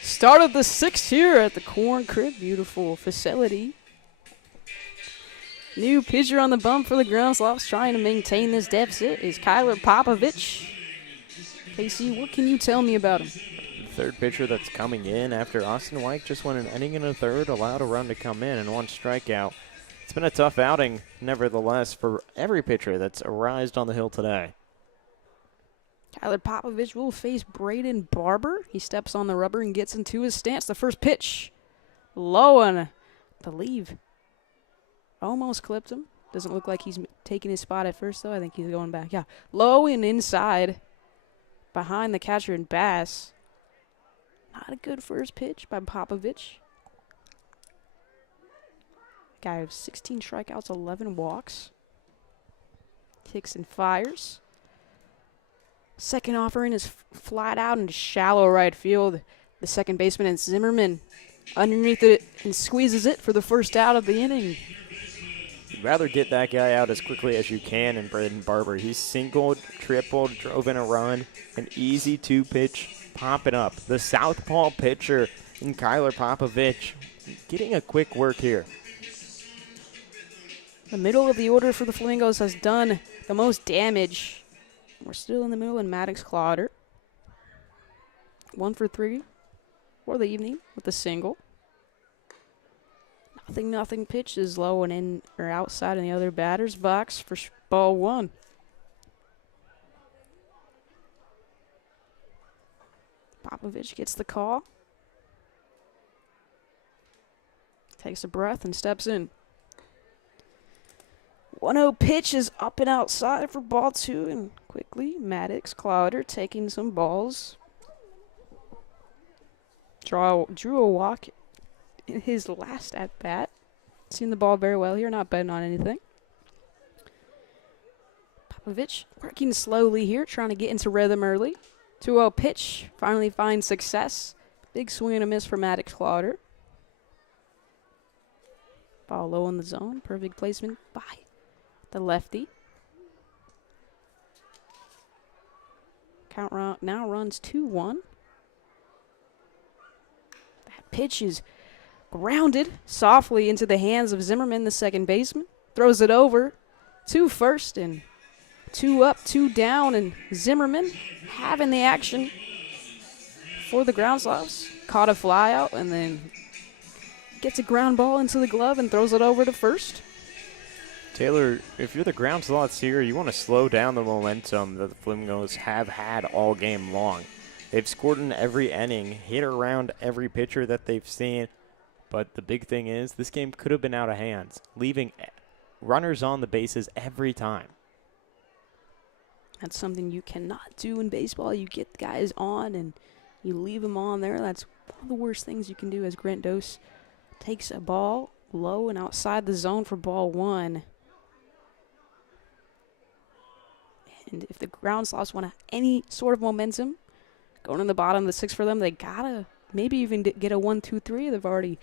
Start of the 6th here at the Corn Crib. Beautiful facility. New pitcher on the bump for the Groundsloths trying to maintain this deficit is Kyler Popovich. KC, what can you tell me about him? The third pitcher that's coming in after Austin White just went an inning and a third, allowed a run to come in and 1 strikeout. It's been a tough outing, nevertheless, for every pitcher that's arisen on the hill today. Kyler Popovich will face Braden Barber. He steps on the rubber and gets into his stance. The first pitch, low and believe. Almost clipped him. Doesn't look like he's taking his spot at first, though. I think he's going back. Yeah, low and inside. Behind the catcher and Bass. Not a good first pitch by Popovich. Guy with 16 strikeouts, 11 walks. Kicks and fires. Second offering is flat out into shallow right field. The second baseman and Zimmerman underneath it and squeezes it for the first out of the inning. You'd rather get that guy out as quickly as you can in Braden Barber. He's singled, tripled, drove in a run, an easy 2-pitch popping up. The southpaw pitcher in Kyler Popovich getting a quick work here. The middle of the order for the Flamingos has done the most damage. We're still in the middle, and Maddox Clodder. 1 for 3 for the evening with a single. Nothing pitch is low and in or outside in the other batter's box for ball 1. Popovich gets the call. Takes a breath and steps in. 1-0 pitch is up and outside for ball 2, and quickly Maddox Clodder taking some balls. Drew a walk in his last at bat. Seen the ball very well here, not betting on anything. Popovich working slowly here, trying to get into rhythm early. 2-0 pitch, finally finds success. Big swing and a miss for Maddox Clodder. Ball low in the zone, perfect placement by the lefty. Count now runs 2-1. That pitch is grounded softly into the hands of Zimmerman, the second baseman. Throws it over to first, and 2 up, 2 down, and Zimmerman having the action for the Groundsloths. Caught a fly out and then gets a ground ball into the glove and throws it over to first. Taylor, if you're the Groundsloths here, you want to slow down the momentum that the Flamingos have had all game long. They've scored in every inning, hit around every pitcher that they've seen, but the big thing is this game could have been out of hands, leaving runners on the bases every time. That's something you cannot do in baseball. You get guys on and you leave them on there. That's one of the worst things you can do, as Grant Dose takes a ball low and outside the zone for ball 1. And if the Groundsloths want any sort of momentum going in the bottom of the 6th for them, they gotta maybe even get a 1-2-3. They've already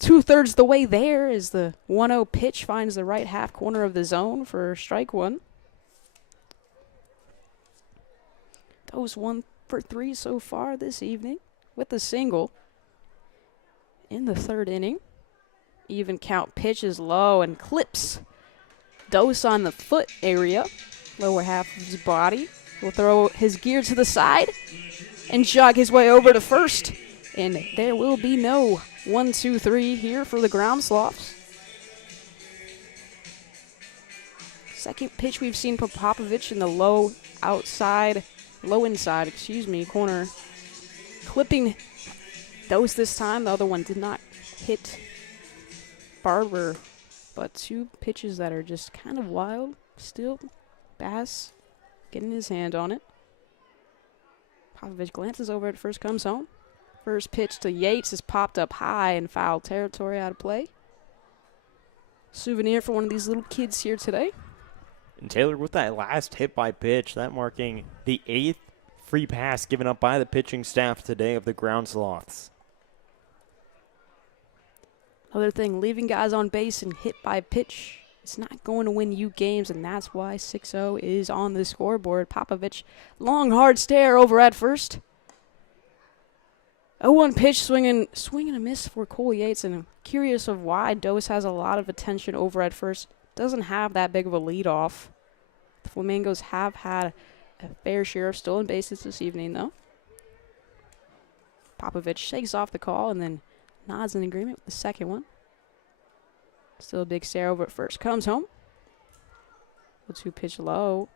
2/3 the way there as the 1-0 pitch finds the right half corner of the zone for strike 1. Those 1 for 3 so far this evening with a single in the 3rd inning. Even count pitch is low and clips Dose on the foot area, lower half of his body. Will throw his gear to the side and jog his way over to first. And there will be no 1-2-3 here for the Groundsloths. Second pitch we've seen from Popovich in the low inside corner. Clipping Dose this time. The other one did not hit Barber, but 2 pitches that are just kind of wild. Still, Bass getting his hand on it. Popovich glances over at first, comes home. First pitch to Yates is popped up high in foul territory, out of play. Souvenir for one of these little kids here today. And Taylor, with that last hit by pitch, that marking the 8th free pass given up by the pitching staff today of the Groundsloths. Another thing, leaving guys on base and hit by pitch, it's not going to win you games, and that's why 6-0 is on the scoreboard. Popovich, long, hard stare over at first. 0-1 pitch, swinging a miss for Cole Yates, and I'm curious of why Dose has a lot of attention over at first. Doesn't have that big of a lead off. The Flamingos have had a fair share of stolen bases this evening, though. Popovich shakes off the call and then nods in agreement with the second one. Still a big stare over at first. Comes home. 0-2 pitch low.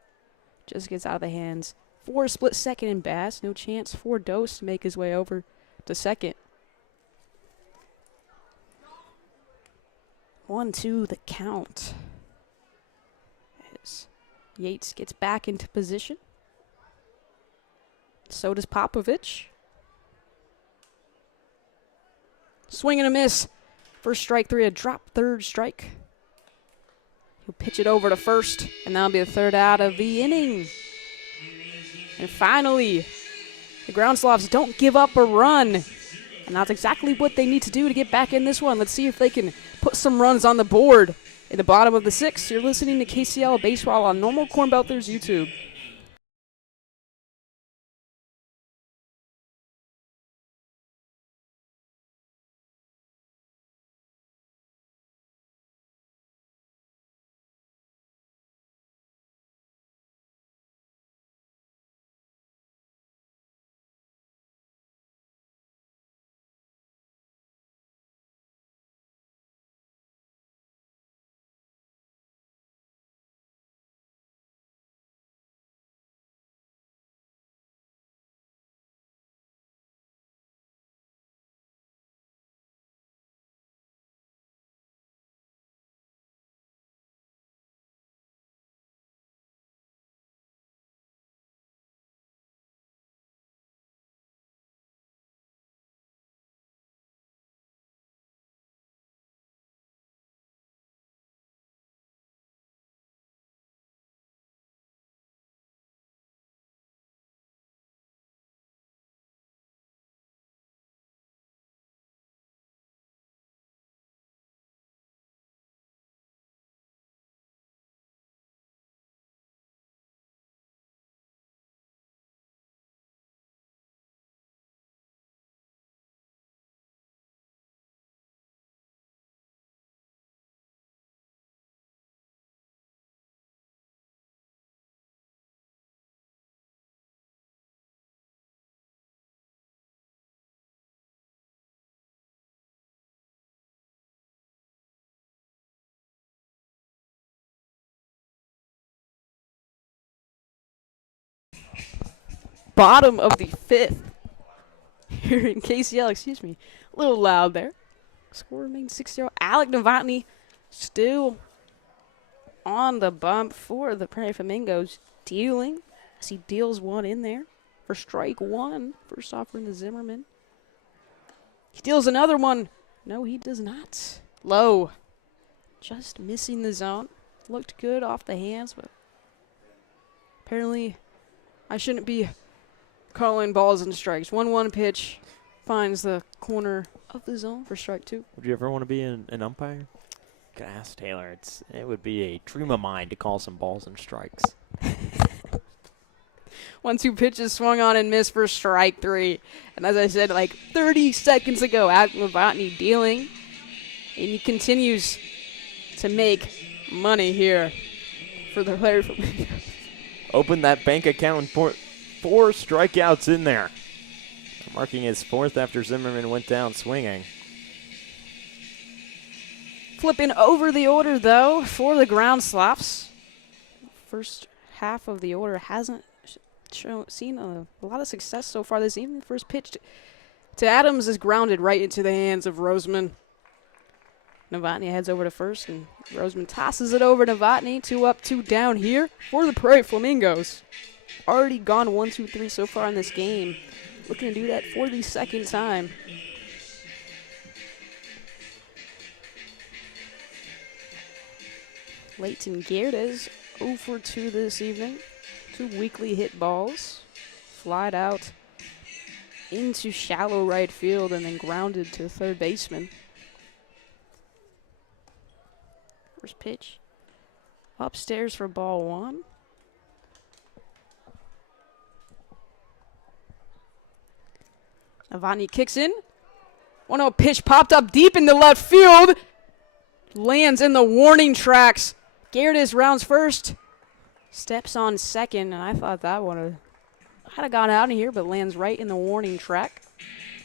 Just gets out of the hands. For a split second in Bass. No chance for Dose to make his way over to second. 1-2 the count. As Yates gets back into position. So does Popovich. Swing and a miss. First strike 3, a drop third strike. He'll pitch it over to first, and that'll be the third out of the inning. And finally, the Groundsloths don't give up a run. And that's exactly what they need to do to get back in this one. Let's see if they can put some runs on the board. In the bottom of the 6th, you're listening to KCL Baseball on Normal Corn Belters YouTube. Bottom of the 5th here in KCL, excuse me. A little loud there. Score remains 6-0. Alec Novotny still on the bump for the Prairie Flamingos, dealing as he deals one in there for strike 1. First offering to Zimmerman. He deals another one. No, he does not. Low. Just missing the zone. Looked good off the hands, but apparently I shouldn't be calling balls and strikes. 1-1 pitch finds the corner of the zone for strike 2. Would you ever want to be an umpire? Could ask Taylor. It would be a dream of mine to call some balls and strikes. 1-2 pitches swung on and missed for strike 3. And as I said like 30 seconds ago, Alec Novotny dealing. And he continues to make money here for the player from Open that bank account and put 4 strikeouts in there. Marking his 4th after Zimmerman went down swinging. Flipping over the order, though, for the Groundsloths. First half of the order hasn't seen a lot of success so far this evening. First pitch to Adams is grounded right into the hands of Roseman. Novotny heads over to first, and Roseman tosses it over to Novotny. 2 up, 2 down here for the Prairie Flamingos. Already gone 1-2-3 so far in this game. Looking to do that for the second time. Leighton Gerdes 0 for 2 this evening. 2 weakly hit balls. Flied out into shallow right field and then grounded to third baseman. First pitch upstairs for ball 1. Novotny kicks in. 1-0 pitch popped up deep in the left field. Lands in the warning tracks. Gerdes rounds first. Steps on second, and I thought that one had gone out of here, but lands right in the warning track.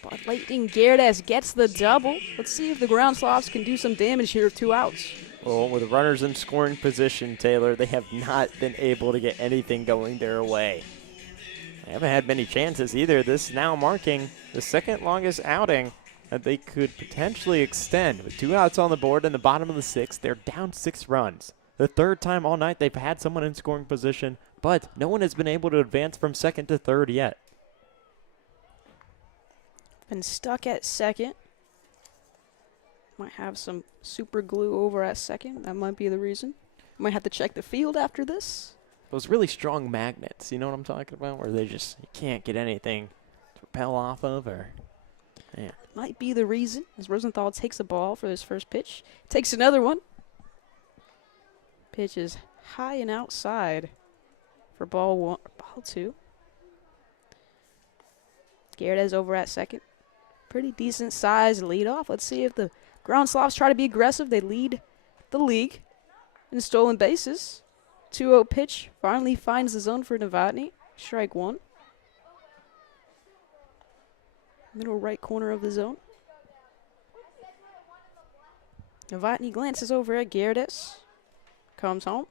But Leighton Gerdes gets the double. Let's see if the Groundsloths can do some damage here with 2 outs. Well, with runners in scoring position, Taylor, they have not been able to get anything going their way. They haven't had many chances either. This now marking the second longest outing that they could potentially extend. With 2 outs on the board in the bottom of the 6th, they're down 6 runs. The 3rd time all night they've had someone in scoring position, but no one has been able to advance from 2nd to 3rd yet. Been stuck at 2nd. Might have some super glue over at 2nd. That might be the reason. Might have to check the field after this. Those really strong magnets, you know what I'm talking about? Where you can't get anything to repel off of, or, yeah. Might be the reason, as Rosenthal takes the ball for his first pitch. Takes another one. Pitch is high and outside for ball 2. Garrett over at 2nd. Pretty decent size leadoff. Let's see if the Groundsloths try to be aggressive. They lead the league in stolen bases. 2-0 pitch finally finds the zone for Novotny. Strike 1. Middle right corner of the zone. Novotny glances over at Gerdes. Comes home.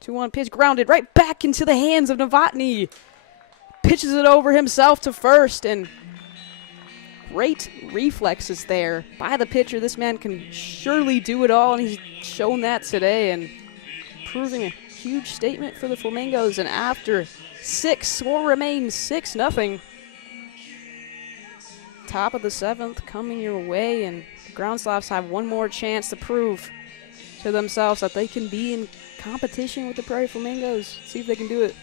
2-1 pitch grounded right back into the hands of Novotny. Pitches it over himself to first, and great reflexes there by the pitcher. This man can surely do it all, and he's shown that today and proving a huge statement for the Flamingos. And after 6, score remains 6-0. Top of the 7th coming your way, and the Groundsloths have one more chance to prove to themselves that they can be in competition with the Prairie Flamingos. See if they can do it.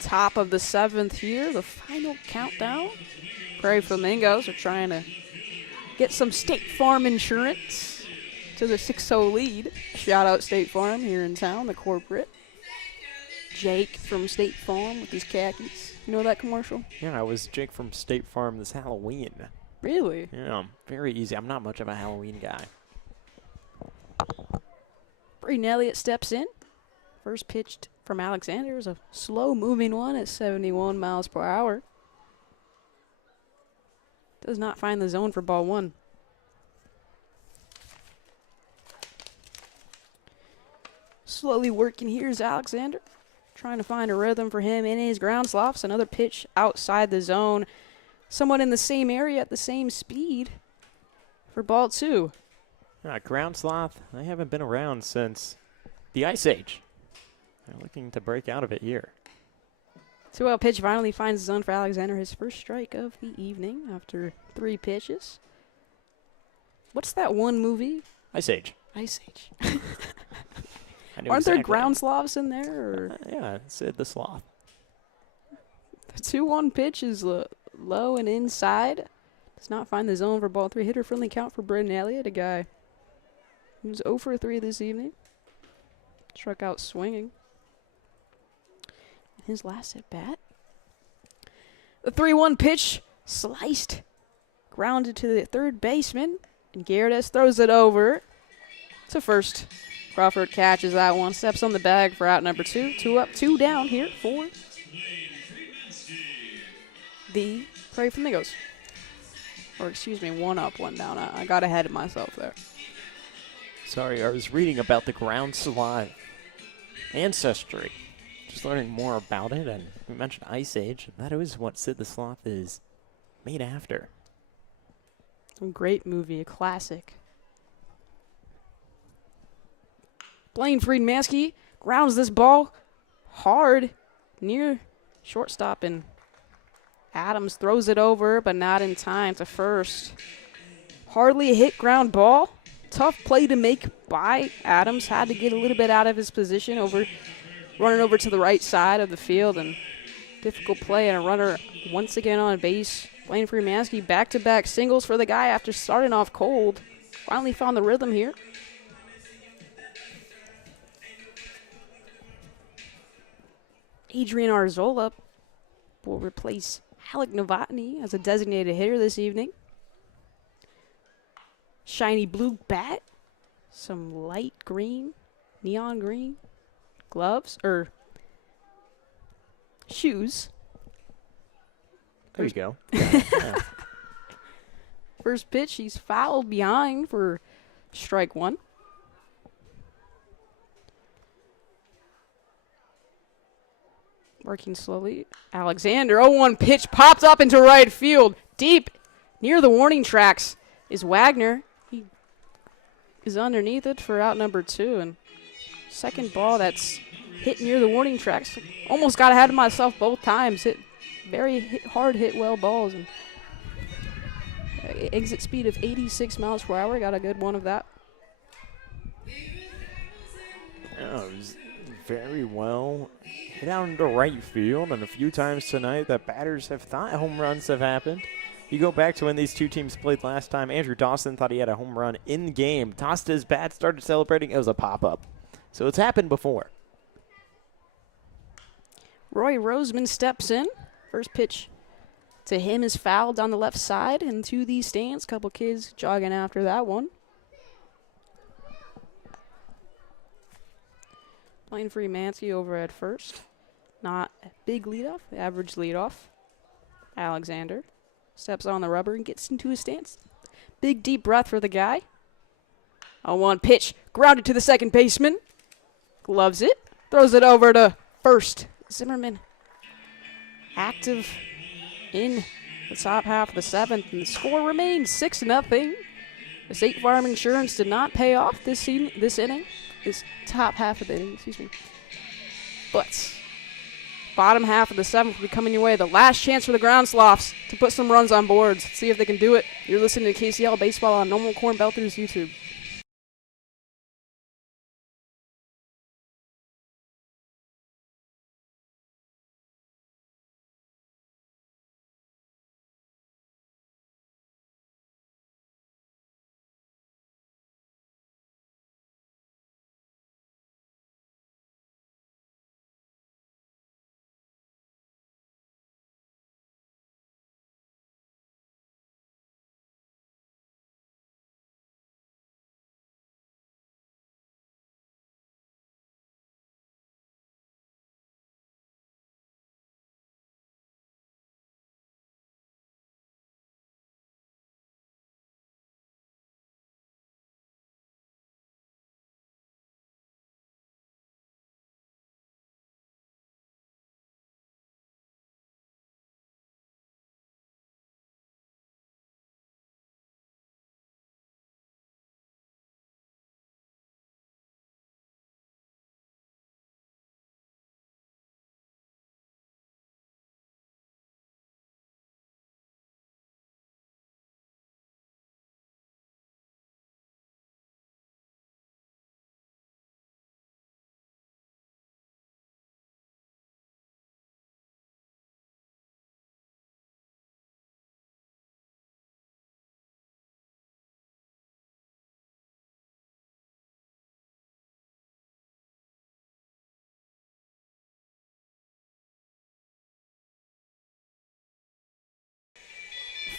Top of the 7th here, the final countdown. Prairie Flamingos are trying to get some State Farm insurance to the 6-0 lead. Shout out State Farm here in town, the corporate. Jake from State Farm with his khakis. You know that commercial? Yeah, I was Jake from State Farm this Halloween. Really? Yeah, very easy. I'm not much of a Halloween guy. Braden Elliott steps in. First pitched from Alexander is a slow-moving one at 71 miles per hour. Does not find the zone for ball 1. Slowly working here is Alexander. Trying to find a rhythm for him in his Groundsloths. Another pitch outside the zone. Somewhat in the same area at the same speed for ball 2. Groundsloth, they haven't been around since the Ice Age. They're looking to break out of it here. 2-0 pitch finally finds the zone for Alexander. His first strike of the evening after 3 pitches. What's that one movie? Ice Age. Ice Age. Aren't there Groundsloths in there? Or? Yeah, Sid the Sloth. The 2-1 pitch is low and inside. Does not find the zone for ball 3. Hitter friendly count for Braden Elliott, a guy who's 0 for 3 this evening. Struck out swinging. His last at bat. The 3-1 pitch sliced, grounded to the third baseman, and Gerdes throws it over. to first. Crawford catches that one, steps on the bag for out number 2. 2 up, 2 down here for the Prairie Flamingos. Or excuse me, 1 up, 1 down. I got ahead of myself there. Sorry, I was reading about the Groundsloth ancestry. Just learning more about it, and we mentioned Ice Age, and that is what Sid the Sloth is made after. A great movie, a classic. Blaine Friedmansky grounds this ball hard near shortstop, and Adams throws it over, but not in time to first. Hardly a hit ground ball. Tough play to make by Adams. Had to get a little bit out of his position, running over to the right side of the field, and difficult play, and a runner once again on base. Blaine Friedmansky back-to-back singles for the guy after starting off cold. Finally found the rhythm here. Adrian Arzola will replace Alec Novotny as a designated hitter this evening. Shiny blue bat, some light green, neon green gloves, or shoes. There you go. Yeah. First pitch, he's fouled behind for strike 1. Working slowly. Alexander, 0-1 pitch popped up into right field. Deep near the warning tracks is Wagner. He is underneath it for out number 2. And second ball that's hit near the warning tracks. Almost got ahead of myself both times. Hard hit well balls. And exit speed of 86 miles per hour. Got a good one of that. Yeah, it was very well hit out into right field, and a few times tonight that batters have thought home runs have happened. You go back to when these two teams played last time. Andrew Dawson thought he had a home run in the game. Tossed his bat, started celebrating. It was a pop-up. So it's happened before. Roy Roseman steps in. First pitch to him is fouled on the left side into the stands. Couple kids jogging after that one. Blaine Friedmansky over at first. Not a big leadoff, average leadoff. Alexander steps on the rubber and gets into his stance. Big deep breath for the guy. 0-1 pitch, grounded to the second baseman. Gloves it, throws it over to first. Zimmerman active in the top half of the 7th, and the score remains 6-0. The State Farm Insurance did not pay off this inning, this top half of the inning, excuse me. But bottom half of the 7th will be coming your way. The last chance for the Groundsloths to put some runs on boards. See if they can do it. You're listening to KCL Baseball on Normal Corn Belters YouTube.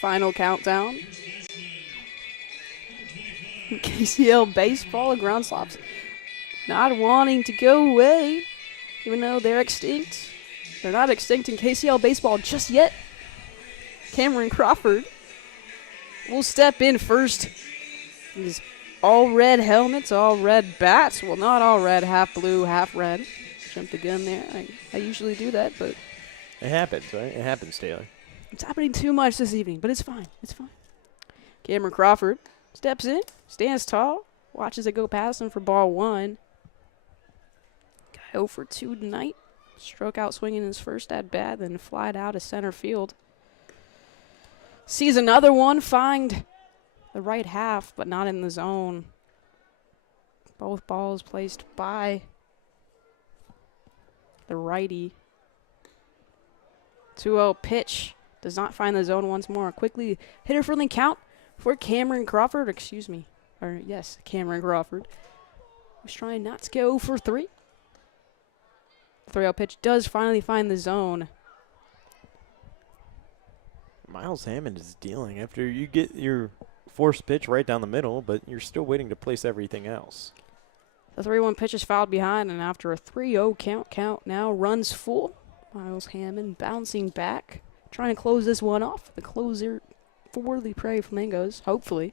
Final countdown. KCL baseball, Groundsloths not wanting to go away, even though they're extinct. They're not extinct in KCL baseball just yet. Cameron Crawford will step in first. These all red helmets, all red bats. Well, not all red, half blue, half red. Jumped the gun there. I usually do that, but It happens, right? It happens, Taylor. it's happening too much this evening, but it's fine. It's fine. Cameron Crawford steps in, stands tall, watches it go past him for ball one. Guy 0 for 2 tonight. Struck out swinging his first at bat, then flied out to center field. Sees another one find the right half, but not in the zone. Both balls placed by the righty. 2-0 pitch. Does not find the zone once more. Quickly hitter friendly count for Cameron Crawford. Cameron Crawford. Was trying not to go 0 for 3. 3-0 pitch does finally find the zone. Miles Hammond is dealing after you get your forced pitch right down the middle, but you're still waiting to place everything else. The 3-1 pitch is fouled behind, and after a 3-0 count now runs full. Miles Hammond bouncing back, trying to close this one off. The closer for the Prairie Flamingos, hopefully,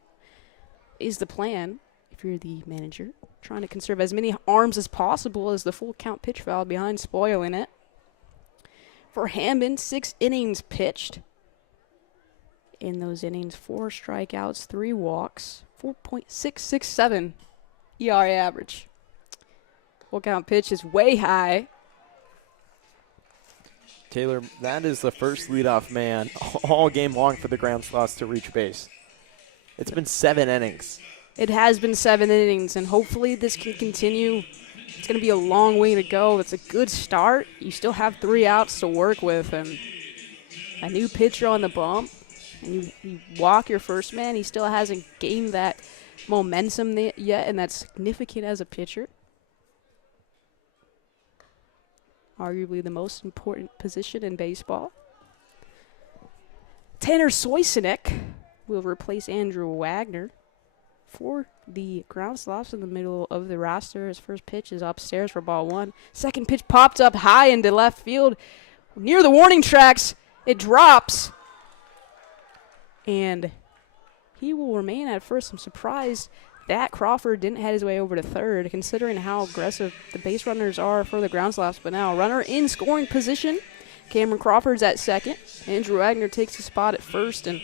is the plan if you're the manager. Trying to conserve as many arms as possible as the full count pitch foul behind, spoiling it. For Hammond, 6 innings pitched. In those innings, 4 strikeouts, 3 walks, 4.667 ERA average. Full count pitch is way high. Taylor, that is the first leadoff man all game long for the Groundsloths to reach base. It's been 7 innings. It has been 7 innings, and hopefully this can continue. It's going to be a long way to go. It's a good start. You still have 3 outs to work with, and a new pitcher on the bump. And you walk your first man. He still hasn't gained that momentum yet, and that's significant as a pitcher. Arguably the most important position in baseball. Tanner Soysinek will replace Andrew Wagner for the Groundsloths in the middle of the roster. His first pitch is upstairs for ball 1. Second pitch popped up high into left field. Near the warning tracks, it drops. And he will remain at first. I'm surprised that Crawford didn't head his way over to third, considering how aggressive the base runners are for the Groundsloths. But now, runner in scoring position. Cameron Crawford's at second. Andrew Wagner takes the spot at first. And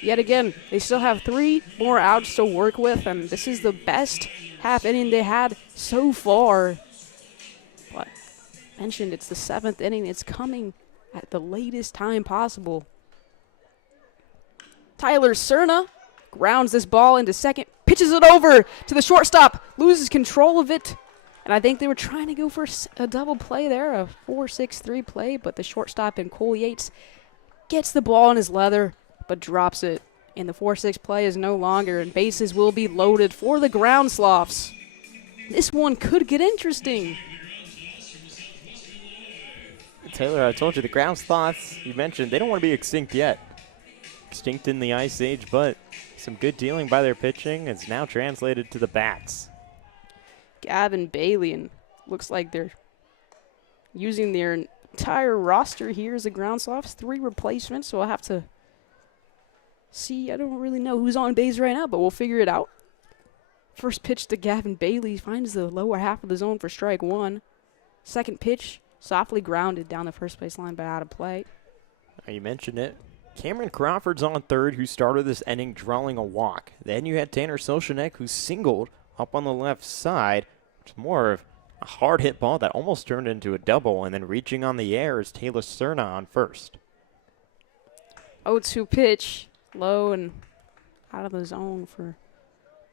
yet again, they still have 3 more outs to work with. And this is the best half inning they had so far. But mentioned, it's the 7th inning. It's coming at the latest time possible. Tyler Cerna grounds this ball into second, pitches it over to the shortstop, loses control of it. And I think they were trying to go for a double play there, a 4-6-3 play, but the shortstop in Cole Yates gets the ball in his leather, but drops it. And the 4-6 play is no longer, and bases will be loaded for the Groundsloths. This one could get interesting. Taylor, I told you, the Groundsloths, you mentioned, they don't want to be extinct yet. Extinct in the Ice Age, but some good dealing by their pitching is now translated to the bats. Gavin Bailey, and looks like they're using their entire roster here as the Groundsloths. 3 replacements, so I'll have to see. I don't really know who's on base right now, but we'll figure it out. First pitch to Gavin Bailey, finds the lower half of the zone for strike 1. Second pitch, softly grounded down the first base line, but out of play. You mentioned it. Cameron Crawford's on third, who started this inning drawing a walk. Then you had Tanner Sochanek, who singled up on the left side. It's more of a hard hit ball that almost turned into a double, and then reaching on the air is Taylor Cerna on first. 0-2 pitch, low and out of the zone for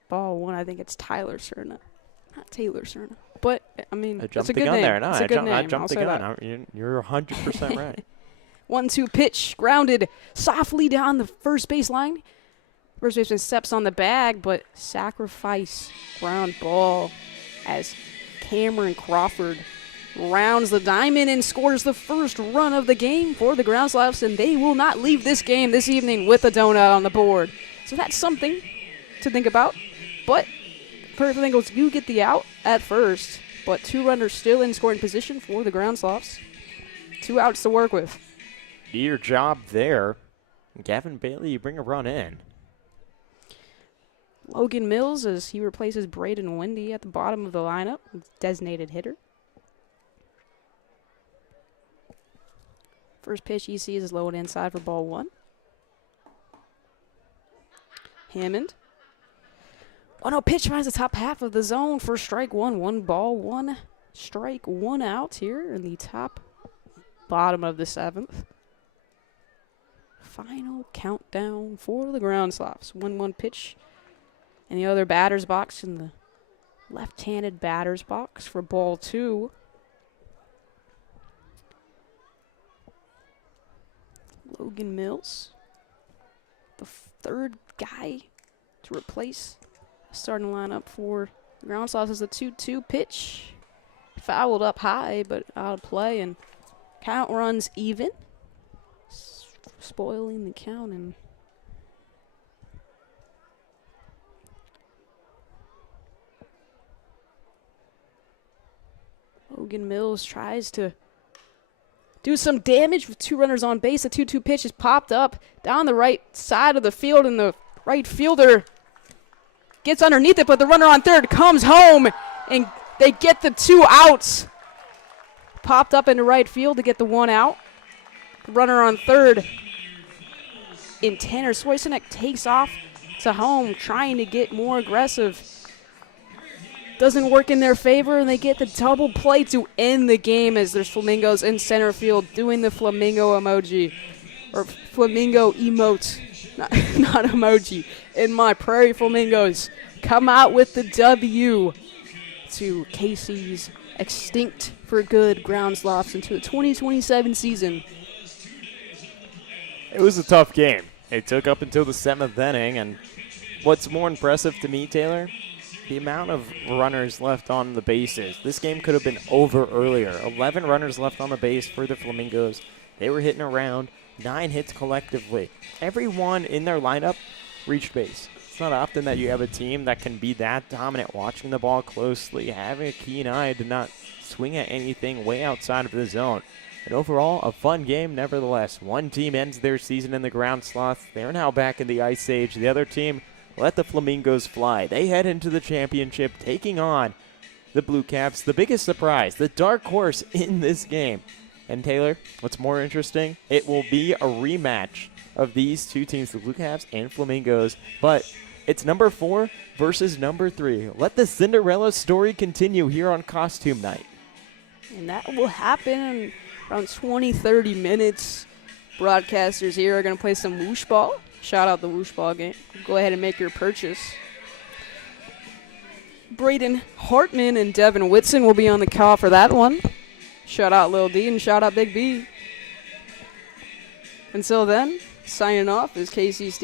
ball 1. I think it's Tyler Cerna, not Taylor Cerna. But, I mean, I it's jumped a the good gun name. there. No, it's a good name. I jumped the I'll say gun. You're 100% right. 1-2 pitch, grounded softly down the first base line. First baseman steps on the bag, but sacrifice ground ball as Cameron Crawford rounds the diamond and scores the first run of the game for the Groundsloths, and they will not leave this game this evening with a donut on the board. So that's something to think about. But Flamingos do get the out at first, but 2 runners still in scoring position for the Groundsloths. 2 outs to work with. Do your job there. Gavin Bailey, you bring a run in. Logan Mills, as he replaces Braden Wendy at the bottom of the lineup, designated hitter. First pitch you see is low and inside for ball 1. Hammond. 1-0 pitch finds the top half of the zone for strike 1. 1 ball, 1 strike, 1 out here in the top bottom of the 7th. Final countdown for the Groundsloths. 1-1 pitch in the other batter's box, in the left-handed batter's box for ball 2. Logan Mills, the third guy to replace the starting lineup for the Groundsloths, is a 2-2 pitch. Fouled up high, but out of play, and count runs even. Spoiling the count, and Logan Mills tries to do some damage with 2 runners on base. The 2-2 pitch is popped up down the right side of the field, and the right fielder gets underneath it, but the runner on third comes home, and they get the 2 outs. Popped up into right field to get the 1 out. The runner on third in Tanner Soisenek takes off to home, trying to get more aggressive. Doesn't work in their favor, and they get the double play to end the game as there's Flamingos in center field doing the flamingo emoji, or flamingo emote, not emoji. And my Prairie Flamingos come out with the W to KC's extinct for good Groundsloths into the 2027 season. It was a tough game. It took up until the 7th inning, and what's more impressive to me, Taylor, the amount of runners left on the bases. This game could have been over earlier. 11 runners left on the base for the Flamingos. They were hitting around 9 hits collectively. Everyone in their lineup reached base. It's not often that you have a team that can be that dominant, watching the ball closely, having a keen eye to not swing at anything way outside of the zone. And overall, a fun game nevertheless. One team ends their season in the Groundsloths. They're now back in the Ice Age. The other team let the Flamingos fly. They head into the championship, taking on the Blue Caps. The biggest surprise, the dark horse in this game. And Taylor, what's more interesting, it will be a rematch of these two teams, the Blue Caps and Flamingos. But it's number 4 versus number 3. Let the Cinderella story continue here on Costume Night. And that will happen in around 20-30 minutes. Broadcasters here are going to play some whoosh ball. Shout out the whoosh ball game. Go ahead and make your purchase. Braden Hartman and Devin Whitson will be on the call for that one. Shout out Lil D and shout out Big B. Until then, signing off is KC Steve.